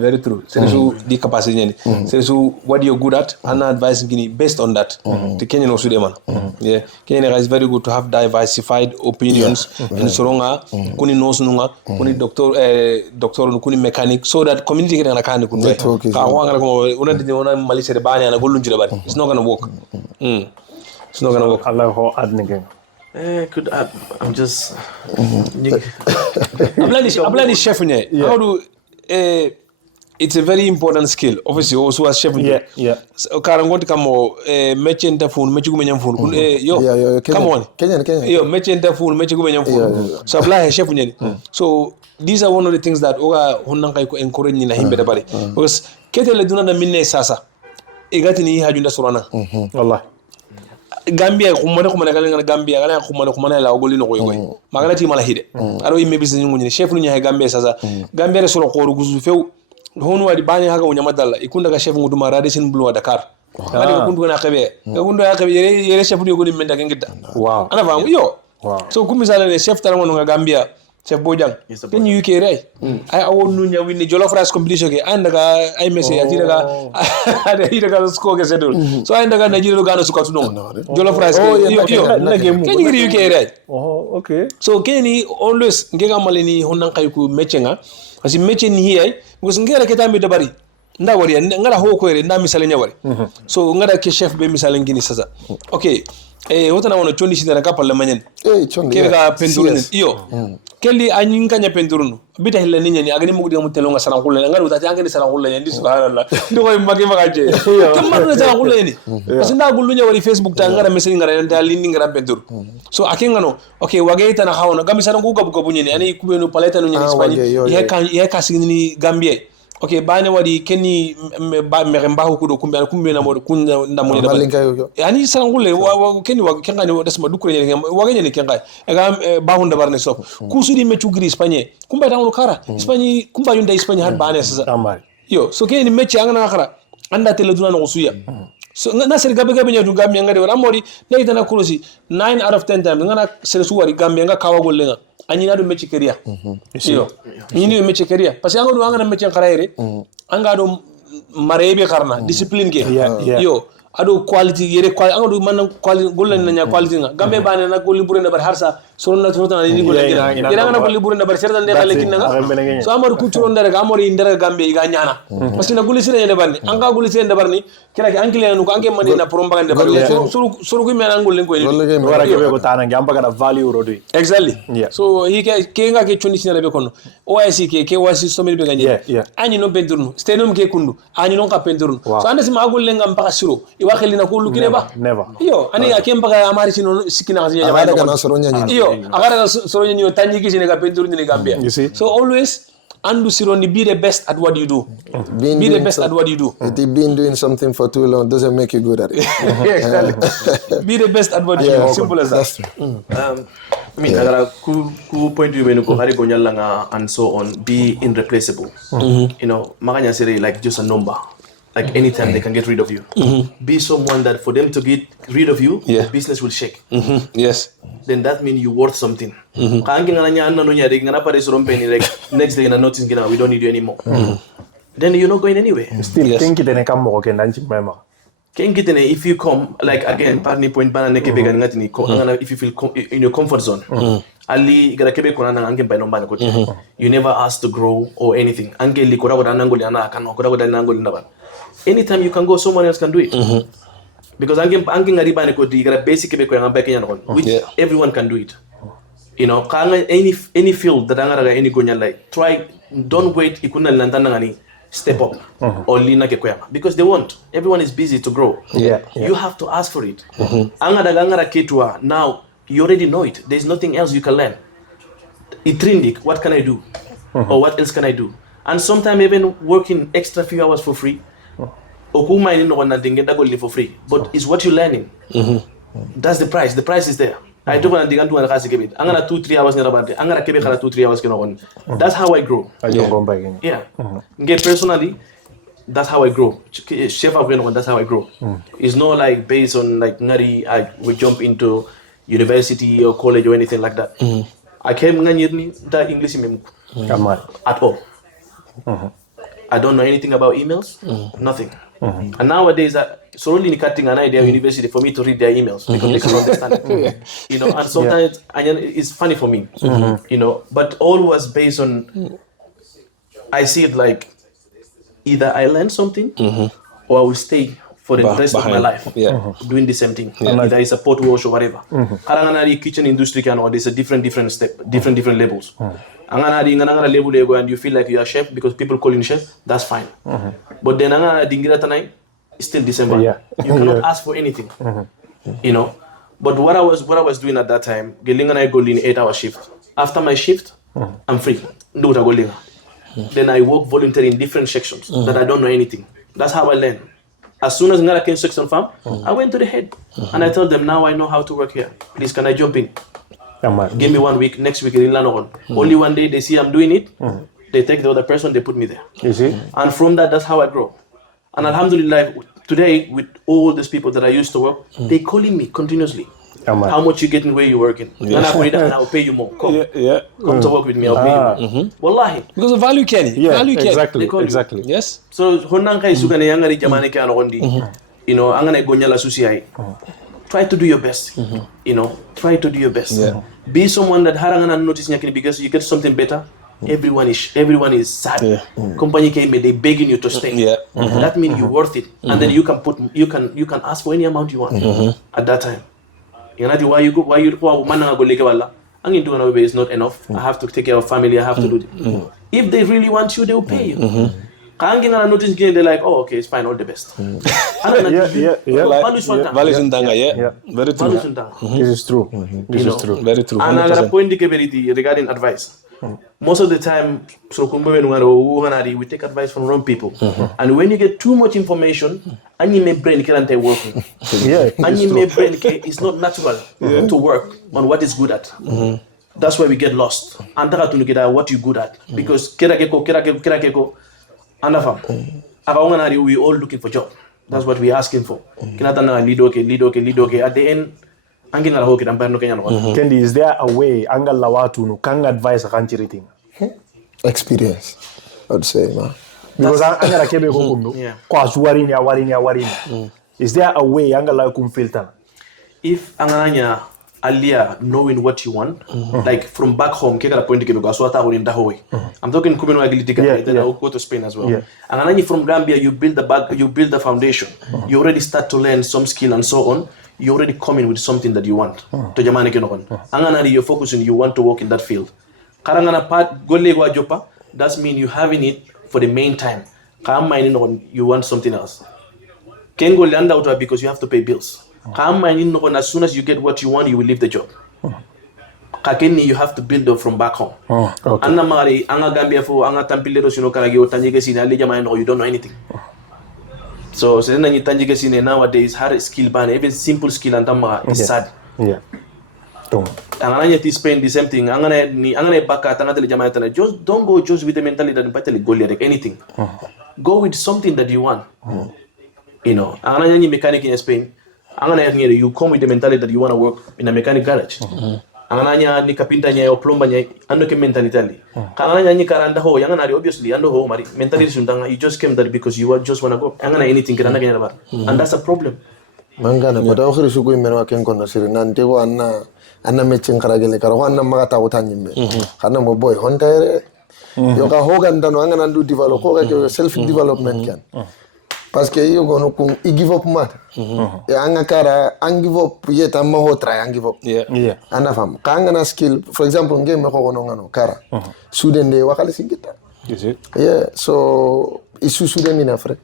very true so the capacity so what you're good at and advice gini based on that the Kenyan also man Kenya is very good to have diversified opinions in soronga kuni nosununga kuni doctor kuni mechanic so that community can kind kunwe ka wanga ko una malisere bani ana golunjira bani it's not going to work it's not going to work Allah ho adnige could I'm just Abdallah chef ne how do it's a very important skill. Obviously, also as chef. Yeah. So, Karangot kamo meche nta phone, meche kumenyam phone. Yo, come on. Kenyan. Yo, meche nta phone, meche kumenyam phone. So apply chef nyani. So these are one of the things that oga honanka ko encourage ni na himbe da bari. Because ketele duna na minne sasa. Igati ni hajunda surana. Wallahi. Gambia kumana kala Gambia kala kumana la ogoli no koy magala ti mala hide aro imme bis ni ngoni chef ni Gambia sasa Gambia soro ko rugusu few honu wadi bani haga wonya madalla ikunda ka chef nguduma radishin bulu Dakar ali ko kundu na xebe kundu ya xebe yere chef ni ko ni menda ngita Wow. ana fam yo so kum misala ne chef tara wono Gambia chef Bojang ken UK ray ay awon nu nya winni jollof rice competition ke andaga ay message ati daga ada ida ga sko ke sedul so ay daga Nigeria gana sukatu non jollof rice yo ken ngiri UK ray Okay. so keni always ngega maleni honan kay ku meccenga parce que meccen hi ay because ngera ke tambe dabari nda wari ngara ho ko re nda misale nyawari so ngara ke chef be misale ngini sasa okay wotana wono chondi sidara ka palle manyen chondi ke ga pendurun iyo kelli anyin kanya pendurun bita hilla ninya ni agani mugudi mu telonga sanan kulle ngara utati angani sanan kulle ndi subhanallah ndo koy magi magaje tamma sanan kulle ni parce nda gullu nyawari Facebook ta ngara message ngara nda lindi ngara pendur so akenga no okay wagaita na hawno gami sanan ku gabu gabu nyeni ani kubenu paleta no nyeni Spain ye ka signi Gambia okay bane wadi kenni ba meremba ko do kumbe na mo kunna ndamo ni da yani sangulle kenni wa kenga ni dasma dukure ni waga ni kenga ga ba hunda barne so kusudi mechu gri Spain kumba tan kara Spain kumba yunda Spain har bane sa yo so kenni mechi angana kara anda tele duna no suya so na ser gabe nyatu Gambia ngade wala mori na itana kurosi 9 out of 10 times ngana ser suwari Gambia nga kawa gollenga anyina do mechi keria yo ni mechi keria parce que angado angana mechi karaire angado marebe karna discipline ke yo ado quality yere quality angado man quality gollen nanya quality nga Gambia bane na golli burenda bar harsa soronna torta ni gollen yera ngana golli burenda bar serta de xale kinanga so amar ku turo ndere amori ndere Gambia iga nyana parce que na golli sire de barni anga golli sire de barni kira ke ankile no ko anke mani na propaganda barni suru ko mena gollen ko ni wara ke be ko tana ngamba kana value rodui exactly so he ke nga ke chondi sinare be kono OIC ke wasi somel be ganye ani no pendurnu stenum ke kundu ani no ka pendurnu so ande sima golle ngam pa siro iwa khelina ko lukine ba never yo ani akem baga amari sino sikina ngasi ya ba kana soro nyani yo agara soro nyani tanji ki sine ka pendurnu ni Gambia so always and Sironi, be the best at what you do. Be the best at what you do. If you've been doing something for too long, doesn't make you good at it. Exactly. Be the best at what you do. Simple as that. That's true. I mean, I got a cool point you when and so on. Be irreplaceable. You know, Maganya say like just a number. Like anytime they can get rid of you. Be someone that for them to get rid of you, business will shake. Yes. Then that means you're worth something. Like next day in a notice, we don't need you anymore. Then you're not going anywhere. Still, if you come, like again, partly point banana if you feel in your comfort zone. You never ask to grow or anything. Anytime you can go, someone else can do it. Because you got a basic which everyone can do it. You know, any field that any like try, don't wait, step up or lina because they won't. Everyone is busy to grow. You have to ask for it. Now you already know it. There's nothing else you can learn. Itrindic, what can I do? Or what else can I do? And sometimes even working extra few hours for free. For free, but it's what you're learning. That's the price. The price is there. I don't want to dig into an I'm gonna 2-3 hours near about it. I'm gonna keep it 2-3 hours. That's how I grow. Yeah. Personally, that's how I grow. Chef of that's how I grow. It's not like based on like Ngari, I would jump into university or college or anything like that. I came that English at all. I don't know anything about emails, nothing. And nowadays, so only cutting an idea university for me to read their emails because they can understand it. You know, and sometimes it's funny for me, you know, but all was based on, I see it like either I learn something or I will stay for the rest of my life doing the same thing. Either it's a pot wash or whatever. Kitchen industry there's a different step, different levels. Angana di ngana level ego and you feel like you are chef because people call you chef, that's fine. But then angana dingira tanai, it's still December. Yeah. You cannot ask for anything. You know. But what I was doing at that time, gelinga and I go in 8-hour shift. After my shift, I'm free. Do go linga. Then I work voluntarily in different sections that I don't know anything. That's how I learn. As soon as I came section farm, I went to the head and I told them, now I know how to work here. Please, can I jump in? Give me 1 week, next week, only one day they see I'm doing it, they take the other person, they put me there. You see? And from that's how I grow. And Alhamdulillah, today, with all these people that I used to work, they calling me continuously. How much you getting where you working? And I'll pay you more. Come, come to work with me, I'll pay you more. Wallahi. Because of value can. Yeah, Value can. exactly. Yes. So honanka isugane yangari jamane ke anondi. You know, angane gonyala susiyai. Try to do your best. You know, try to do your best. Be someone that harangana notice nyakini because you get something better. Everyone is sad. Company came, they begging you to stay. That means you're worth it, and then you can ask for any amount you want at that time. You know why you go mananga go leke wala. Angin do na is not enough. I have to take care of family. I have to do it. If they really want you, they will pay you. Kangina notice they're like, oh, okay, it's fine, all the best. Values undanga, very true. This is true. This is true. Very true. And another point regarding advice. Most of the time, we take advice from wrong people. And when you get too much information, and you may brain can't working. And you may brain is not natural to work on what is good at. That's why we get lost. And that's to get what you're good at. Because kerakeko, and we all looking for job. That's what we're asking for. Lidoke. At the end, Kendi, is there a way angal lawatu no kang advice akanchiri thing? Experience, I'd say, man. Because angara kebe kokundo kwa warini. Is there a way angal la kumfilter? If angaranya alia knowing what you want, like from back home, kekala point kebe kwa swata in Dahoe. I'm talking kumeno agilitika, then I'll go to Spain as well. Angaranya from Gambia, you build the foundation. You already start to learn some skill and so on. You already come in with something that you want. To jamane kenogon. Anganari you're focusing, you want to work in that field. Karangana part golle wa jopa, that means you having it for the main time. Kam mining on you want something else. Can go land out because you have to pay bills. Kam mining on as soon as you get what you want, you will leave the job. Kakeni you have to build up from back home. Anna mari anga Gambia fo anga tampilero sino karagi otanyege sina ali jamane no you don't know anything. So nowadays hard skill ban even simple skill and is sad. Angana Spain the same thing. Angana baka tangata jamaitan. Just don't go just with the mentality that battle go like anything. Go with something that you want. You know, angana mechanic in Spain. Angana you come with the mentality that you want to work in a mechanic garage. Angana ni kapinta nya o plumber nya ando ke mentality. Angana ni karanda ho yangana obviously ando ho mari mentality sundanga you just came there because you just want to go. Angana anything kirana kenya ba. And that's a problem. Mangana pada akhir suku imeno aken kono siri nanti ko anna mechin karagele karo anna magata utanyimbe. Kana mo boy hontere yoka hogan dano angana ndu develop ko ke self development kan. Parce que you go no I give up mat. Anga kara give up yet amma ho try give up. Anda fam. Kanga na skill for example ngem ko no ngano kara. Student de wakali singita. Is it? Yeah, so isu student ni afre.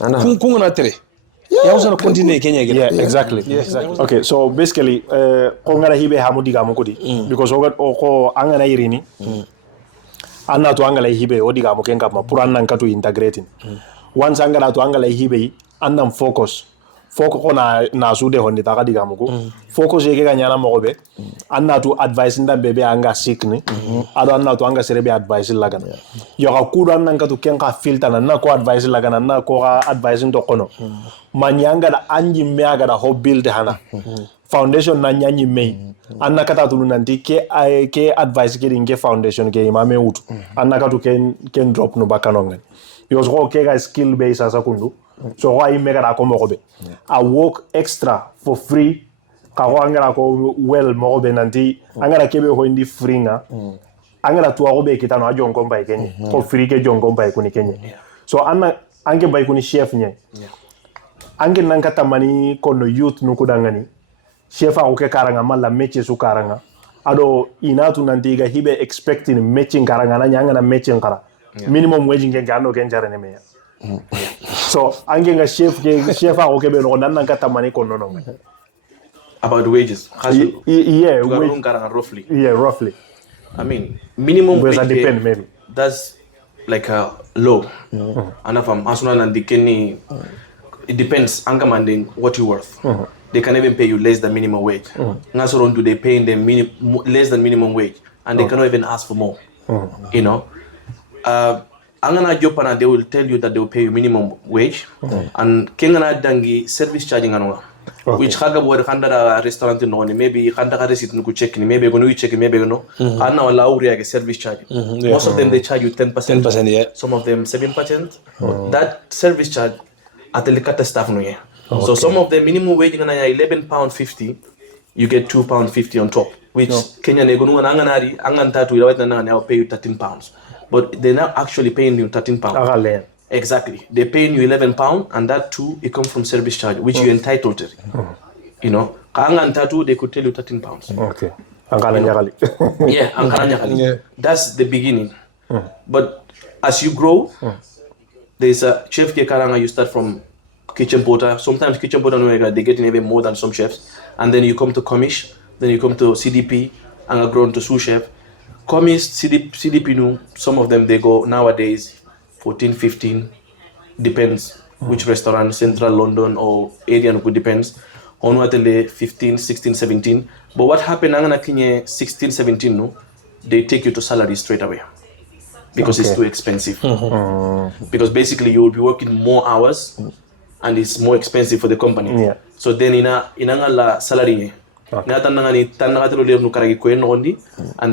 Ana. Kungu na tere. Ya usa continue Kenya again. Yeah, exactly. Okay, so basically ko ngara hibe hamudi ga mukudi because ko anga na irini. Anna to anga la hibe odiga mukenga ma puranna nkatu integrating. Once angala to angala hibe andam focus na sude honde taka diga muko focus yeke ganyana mogobe anna to advice ndam bebe anga sikni ado anna to anga serebe advice lagana yo ka kudo anna ngatu kenka filter na ko advice lagana na ko advice ndo kono manyanga da anji meaga da ho build hana foundation na nyanyi mei anna kata tulu nanti ke advice ke dinge foundation ke imame utu anna katu ken drop no bakanonga because ko ke ga skill base asa kundu so ko ay mega da ko mogobe I work extra for free ka ko angara ko well mogobe nanti angara kebe ko indi free nga angara tuwa ko be kitano ajon ko mbay kenye ko free ke jon ko mbay kuni kenye so anna ange bay kuni chef nye ange nankata mani ko no youth nuku dangani chef a ko ke karanga mala métier su karanga ado inatu nantiga hibe expecting matching karangana nyanga matching kara minimum wage ngenga ando kenjare ne meya so angenga chef okay be no nan kata mani ko nono about wages yeah roughly roughly I mean minimum wage depend maybe that's like a law and if I'm asuna and it depends angamanding what you worth they can even pay you less than minimum wage ngasoron do they paying them less than minimum wage and they cannot even ask for more you know angana jopana they will tell you that they will pay you minimum wage and kengana dangi service charging anwa which kaga bo kanda restaurant no maybe kanda receipt no check ni maybe go no check maybe no ana wala uriya service charge most of them they charge you 10%, yeah. some of them 7%. That service charge at the likata staff no so some of the minimum wage ngana £11.50 you get £2.50 on top which Kenya nego nuna anganari angantatu ilaweta nanga I'll pay you £13 but they're not actually paying you £13. Exactly. They're paying you £11 and that too it comes from service charge which you're entitled to. You know, Tatu they could tell you £13. Okay. Yeah. That's the beginning. But as you grow, there's a chef Karanga, you start from kitchen porter. Sometimes kitchen porter they get even more than some chefs. And then you come to commish, then you come to CDP and are grown to sous chef. Commish, CDP no, some of them they go nowadays 14, 15, depends which restaurant, central London or area, depends. On what 15, 16, 17. But what happened, angana kinye 16, 17, no, they take you to salary straight away because it's too expensive. Because basically you will be working more hours and it's more expensive for the company. Yeah. So then inanga la salary. And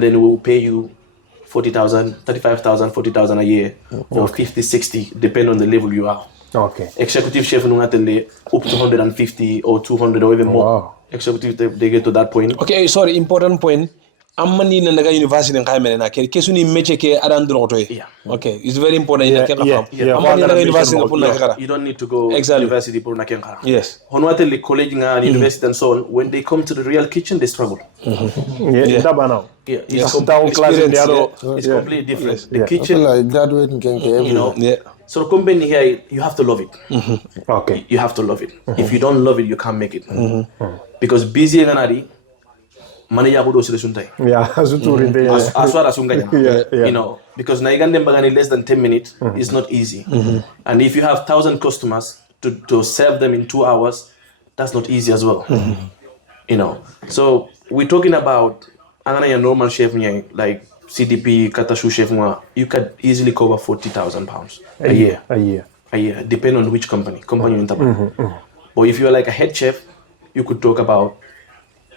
then we will pay you 40,000, 35,000, 40,000 a year, or 50, 60, depending on the level you are. Okay. Executive chef up to 150 or 200 or even more. Wow. Executive they get to that point. Okay, sorry, important point. Amani na naga university ngai mena na ke suni meche ke adan droto. Yeah. Okay, it's very important in Kenya. Amani naga university na puna kara. You don't need to go university puna Kenya. Yes. Honwate le college nga university and so on, when they come to the real kitchen they struggle. Yeah. It's completely different. Yes. The kitchen like graduating you know. So the company here you have to love it. Okay. You have to love it. If you don't love it you can't make it. Because busy nganari mani ya kudo sile suntai. Yeah, aswara sunganya. You know, because naigande mbagani less than 10 minutes is not easy. And if you have 1,000 customers to serve them in 2 hours, that's not easy as well. You know, so we're talking about a normal chef like CDP katashu chef you could easily cover £40,000 a year. A year, depending on which company in Tabana. But if you're like a head chef, you could talk about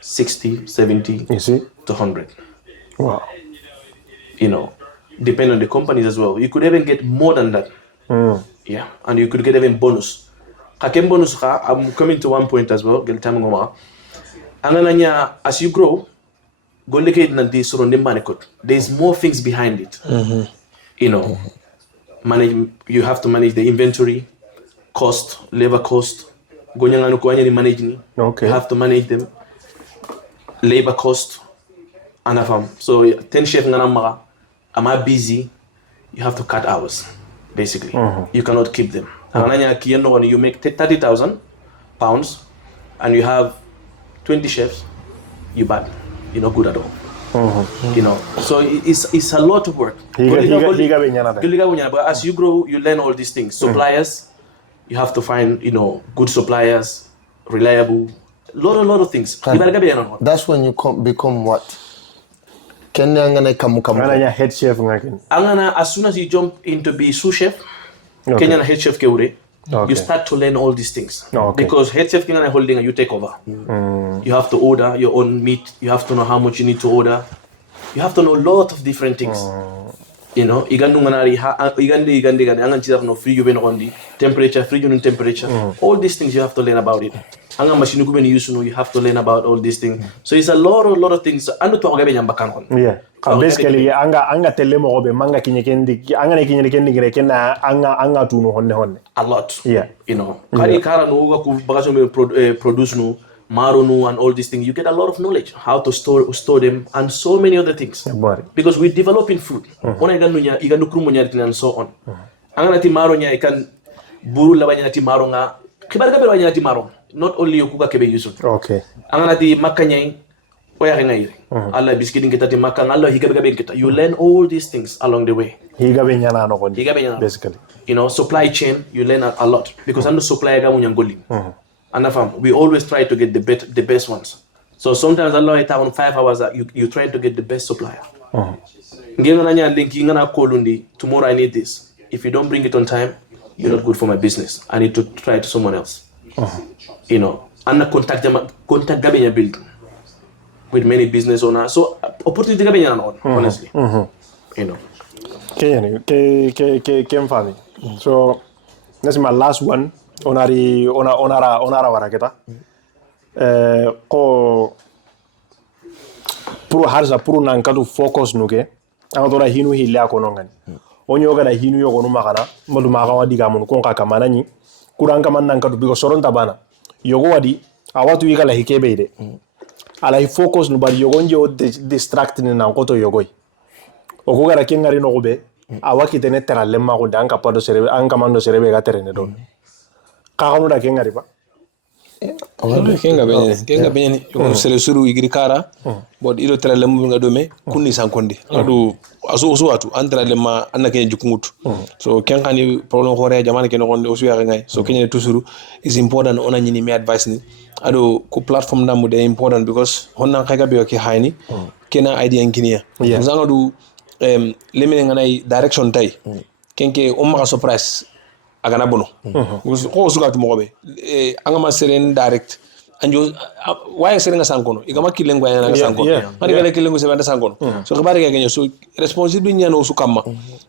60, 70 to 100. Wow. You know, depending on the companies as well. You could even get more than that. Yeah, and you could get even bonus. Kakem bonus I'm coming to one point as well. As you grow, there's more things behind it. You know, you have to manage the inventory, cost, labor cost. You have to manage them. Labor cost. So 10 chefs am I busy? You have to cut hours, basically. You cannot keep them. You make £30,000 and you have 20 chefs, you're bad. You're not good at all. You know, so it's a lot of work. But as you grow, you learn all these things. Suppliers, you have to find, good suppliers, reliable, lot of things. That's when you become what? Head chef. As soon as you jump into be sous chef, Kenyan head chef keure. You start to learn all these things. Because head chef Kenyan holding you take over. You have to order your own meat. You have to know how much you need to order. You have to know a lot of different things. You know, temperature. All these things you have to learn about it. You have to learn about all these things. So it's a lot of things. Yeah. Basically, anga telemo obe manga kinyekendi anga kinyekendi grekena anga tunu honne. A lot. Yeah. You know, produce no maronu and all these things, you get a lot of knowledge how to store them and so many other things. Because we develop in food. Ona iganu krumonya and so on. Angana ti maronya ikan buru labanya ti maronga. Kibar ka berwanya ti marong. Not only yokuka kebe yusun. Okay. Angana ti makanya oya ngai. Allah biskidin kita ti makang Allah higabe kita. You learn all these things along the way. Higabe nyana no kondi. Basically. You know, supply chain, you learn a lot because under supply ga munyangoli. And we always try to get the best ones. So sometimes Allah it on 5 hours you try to get the best supplier. Tomorrow I need this. If you don't bring it on time, you're not good for my business. I need to try to someone else. You know, and contact gabinya build with many business owners. So opportunity gabinya on honestly. You know. Came family. So that's my last one. Onara waraketa. Ko pro harza pro nankatu focus nuke. Angadora hinu hilia konongani. Onyo gada hinu yo kono makana. Modu makawa diga mun konka kamana ni. Kuranga man nankatu biko soronta bana. Yogo wadi awatu yigala hikebe ide. Ala focus nu bari yogo nje distract ni nankoto yogoi. Okugara kengari no gobe. Awaki tene tera lemma ko danka pado serebe anka mando serebe ga terene don. Kakanu da kengari ba. Kenga benye yo sele suru igiri kara bod ilo tera lemma nga dome kunni sankonde adu aso watu andra lemma annake jukungutu so kenga ni problem hore jamana ken gonde osu ya ngai so kenya tusuru is important ona nyini me advice ni adu ko platform namu de important because honna kayga be ki hayni kena idea engineer zanga du lemene nganai direction tay kenke umma surprise agana bono ko suka to mobe anga ma seren direct anjo why seren sankono igama kilengo yana sankono mari gele kilengo se banda sankono so khabari ga genyo so responsibility nyano su kamma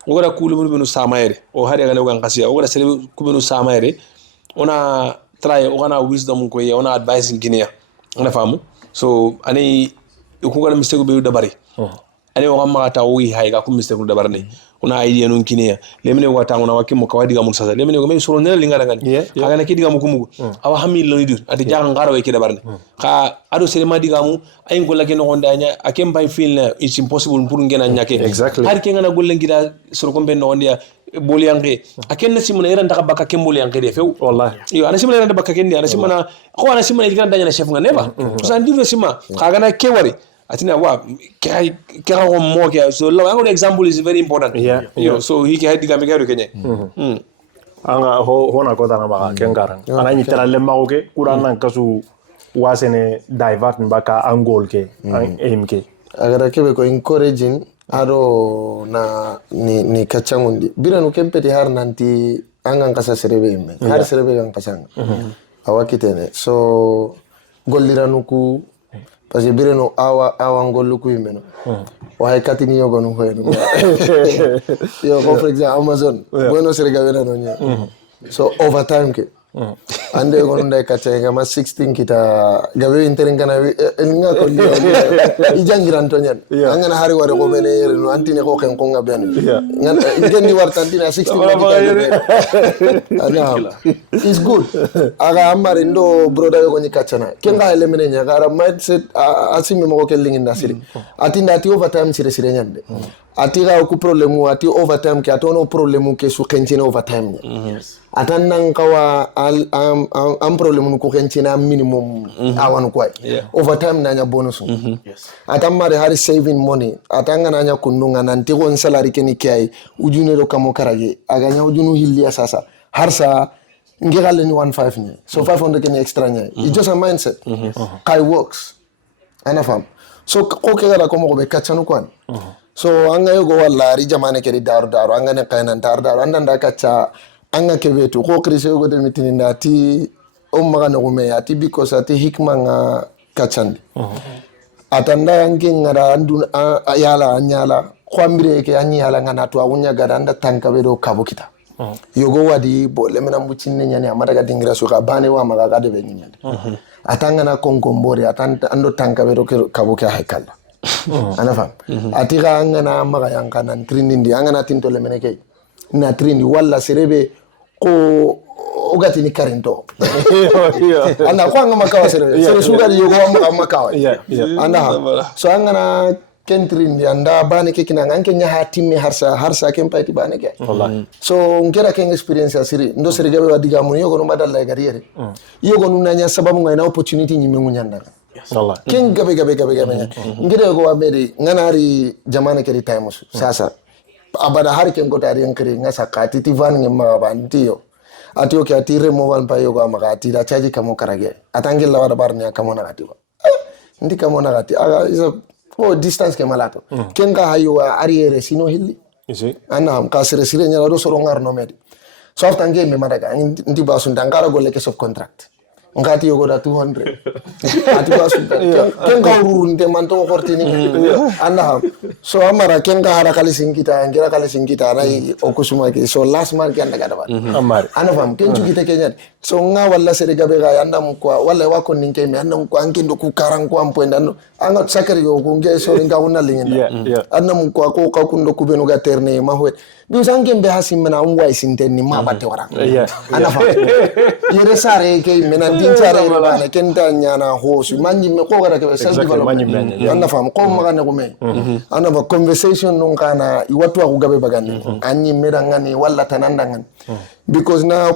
ogora kulu mun benu samaere o hari ga lewan kasiya ogora sere ku benu samaere ona try ogana wisdom ko ye ona advice engineer ona famu so ani ko gana mistake be dabari ani o gamma ta wi hay ga ku mistake dabari ne una idea nun kineya lemene wata ngona wakimo kawadi ga mun sasa lemene go me soro nela linga ngani aga na kidiga mu kumugo awa hamil lo nidur ati jaga ngara we kida barne ka ado sele madi ga mu ay ngola ke no gonda nya akem bay feel na it's impossible pour ngena nyake har ke ngana golle ngida soro ko ben no ndia boli yanke aken na simuna era ndaka baka kem boli yanke de few wallahi yo ana simuna era baka kendi ana simuna ko ana simuna igana danya na chef nga neba so andiru sima kaga na kewari atina wa kera ko mo ke so law an example is very important so he ke diga me garu kenye anga ho na ko dana ba kengaran ana ni tera lemma ko ke kurana kasu wasene divert mbaka angol ke an aim ke agara kebe ko encouraging aro na ni kachangundi biranu kempeti har nanti angan kasa serebe me har serebe gan kasanga awakitene so golliranuku parce que bireno awa ngolluku imeno wa hay ni yogo no hoyno yo for example Amazon bueno serega wena no nya so overtime ke ande gono ndai katenga ma 16 kita gawe interengana nga ko liyo ijangiran to nyen angana hari ware ko bene yere no antine ko ken ko ngaben ngan ngendi warta antine 16 ana is good aga amare ndo broda yo ko ni kachana kenga elemene nya gara mindset asimi mo ko kelingi ndasiri atinda ati overtime sire nyande ati ga ku problemu ati overtime ke atono problemu ke su kenchine overtime atannan kawa am problemu ko kenchina minimum awan kwai overtime nanya bonus atammare hari saving money atanga nanya kununga nanti gon salary ke ni kai ujune ro kamo karage aganya ujunu hilli sasa harsa ngirale ni 15 ni so 500 ke ni extra nya it's just a mindset kai works anafam so ko ke gara ko mo be kachanu kwan so anga yogo wallari jamane ke daru anga ne kainan daru anda kacha anga kebetu ko krise go de mitini ndati umma na gume ati because ati hikma nga kachandi atanda ange ngara andu ayala anyala kwambire ke anyala ngana to awunya garanda tanka bedo kabukita yogo wadi bo lemena mbuchinne nyane amara ga dingira so ka bane wa maga ga de be nyande atanga na konkombore atanda ando tanka bedo kabuka haikala anafam atiga angana maga yankana trindindi angana tinto lemene ke na trindi walla serebe ko ogati ni karinto anda ko anga makawa sere sugar yo ko makawa anda so anga na kentrin anda bane ke kinanga anke nya hatimi harsa ken paiti bane ke so ngera ken experience asiri ndo sere gabe wadiga mun yogo no badalla gariere yogo no nanya sababu ngai na opportunity nyime munyanda wallahi ken gabe ngere go wamede nganari jamane ke time sasa abada hari ken gotari yankri ngasa katiti van ngema bantiyo atio ke atire mo van payo go amagati da chaji kamo karage atangilla wada barnya kamo nagati ndi kamo nagati aga is a distance ke malato ken ga hayo ariere sino hilli ana kasire sire nya do soro ngar no medi soft ange me madaga ndi basun Tunkara golle ke soft contract ngati yogo da 200 ati basun ken ga urunde manto kortini ana so amara ken ga hara kali singita ngira kali singita na okusuma ke so last month ke andaga da amar ana fam ken jukite kenya so nga walla sere gabe ga andam ko walla wako ninke mi andam ko anke ndo ku karan ko ampoenda no anga sakari yo ko nge so nga wonna lingenda andam ko ka kundo ku benu ga terne ma ho du sanke be hasimna on way sintenni ma batte wara ana fam yere sare ke mena dinchare bana kenta nyana hosu manji me ko gara ke self development anna fam ko magane ko me anna ba conversation non kana iwatu ko gabe bagande anyi medangani walla tanandangani because now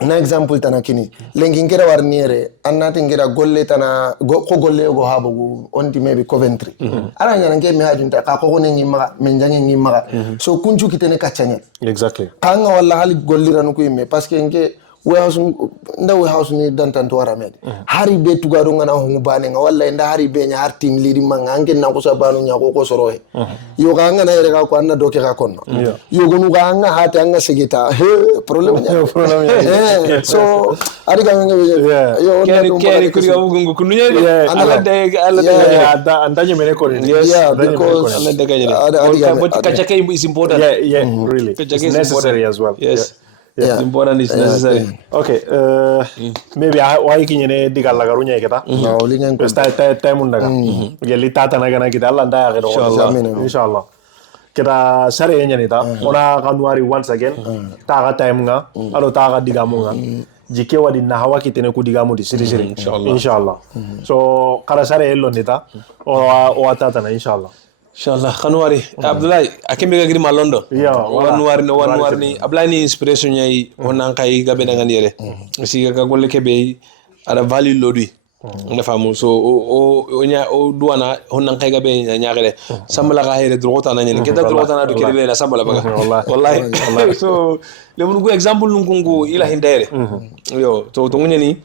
na example tanakini lengi ngera warniere annati ngera golle tana ko golle go habugo onti maybe Coventry ala nyana ngemi hajunta ka ko ne nyima menjangi nyima so kunju kitene kachanya exactly kanga walla hali golliranu ko imme parce que nge warehouse ni dantanto waramed hari be tugaro ngana ho bane nga walla nda hari be nya har team leader manga ngen na ko sabanu nya ko sorohe yo kanga na ere ka ko anna doke ka konno yo gonu kanga hata anga segita problem nya so ari ka nga yo keri kuri ga bugungu kununya ala de anda nyemene ko because ala de ga but kachake is important really it's necessary as well it's important, is necessary. Okay, maybe why kinyene digal la garunya kita. No, lingen ko. Time undaga. Geli tata na gana kita Allah nda ya inshallah. Kita sare nya nita. Ona January once again. Taga time nga. Alo taga digamu nga. Jike wadi na hawa kitene ku digamu di siri inshallah. So kala sare ello nita. O tata na inshallah. Inshallah January Abdallah akembe ga girma London January ni Abdallah ni inspiration nyai onan kai gabe na ngandire si ga golle kebe ada value lodi na famu so o nya o duana onan kai gabe nyaagere Samballa ga hele drota na nyene keda drota na do kede na Samballa baga wallahi so le mun go example ngungu ila hindere yo to ngani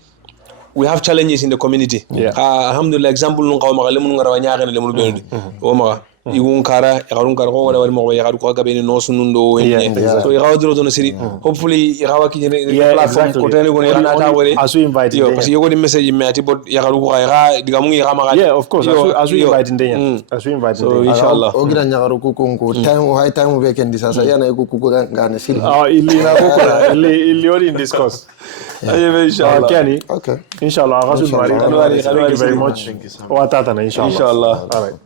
we have challenges in the community alhamdulillah example nun qawma le mun ngara nyaagere le mun bendi o ma igun kara ko wala mo yagaru ko gabe no sunundo so yagaru dro don siri hopefully yagawa ki platform ko tele go na ta wore as we invite yo parce que yogo di message me ati bot yagaru ko yaga diga mu yaga ma of course as we invite ndenya so inshallah o gira yagaru ko ko time high time be ken disasa yana ko ngane siri illi na ko illi ori in discuss inshallah Kenny okay inshallah thank you very much wa tata na inshallah all right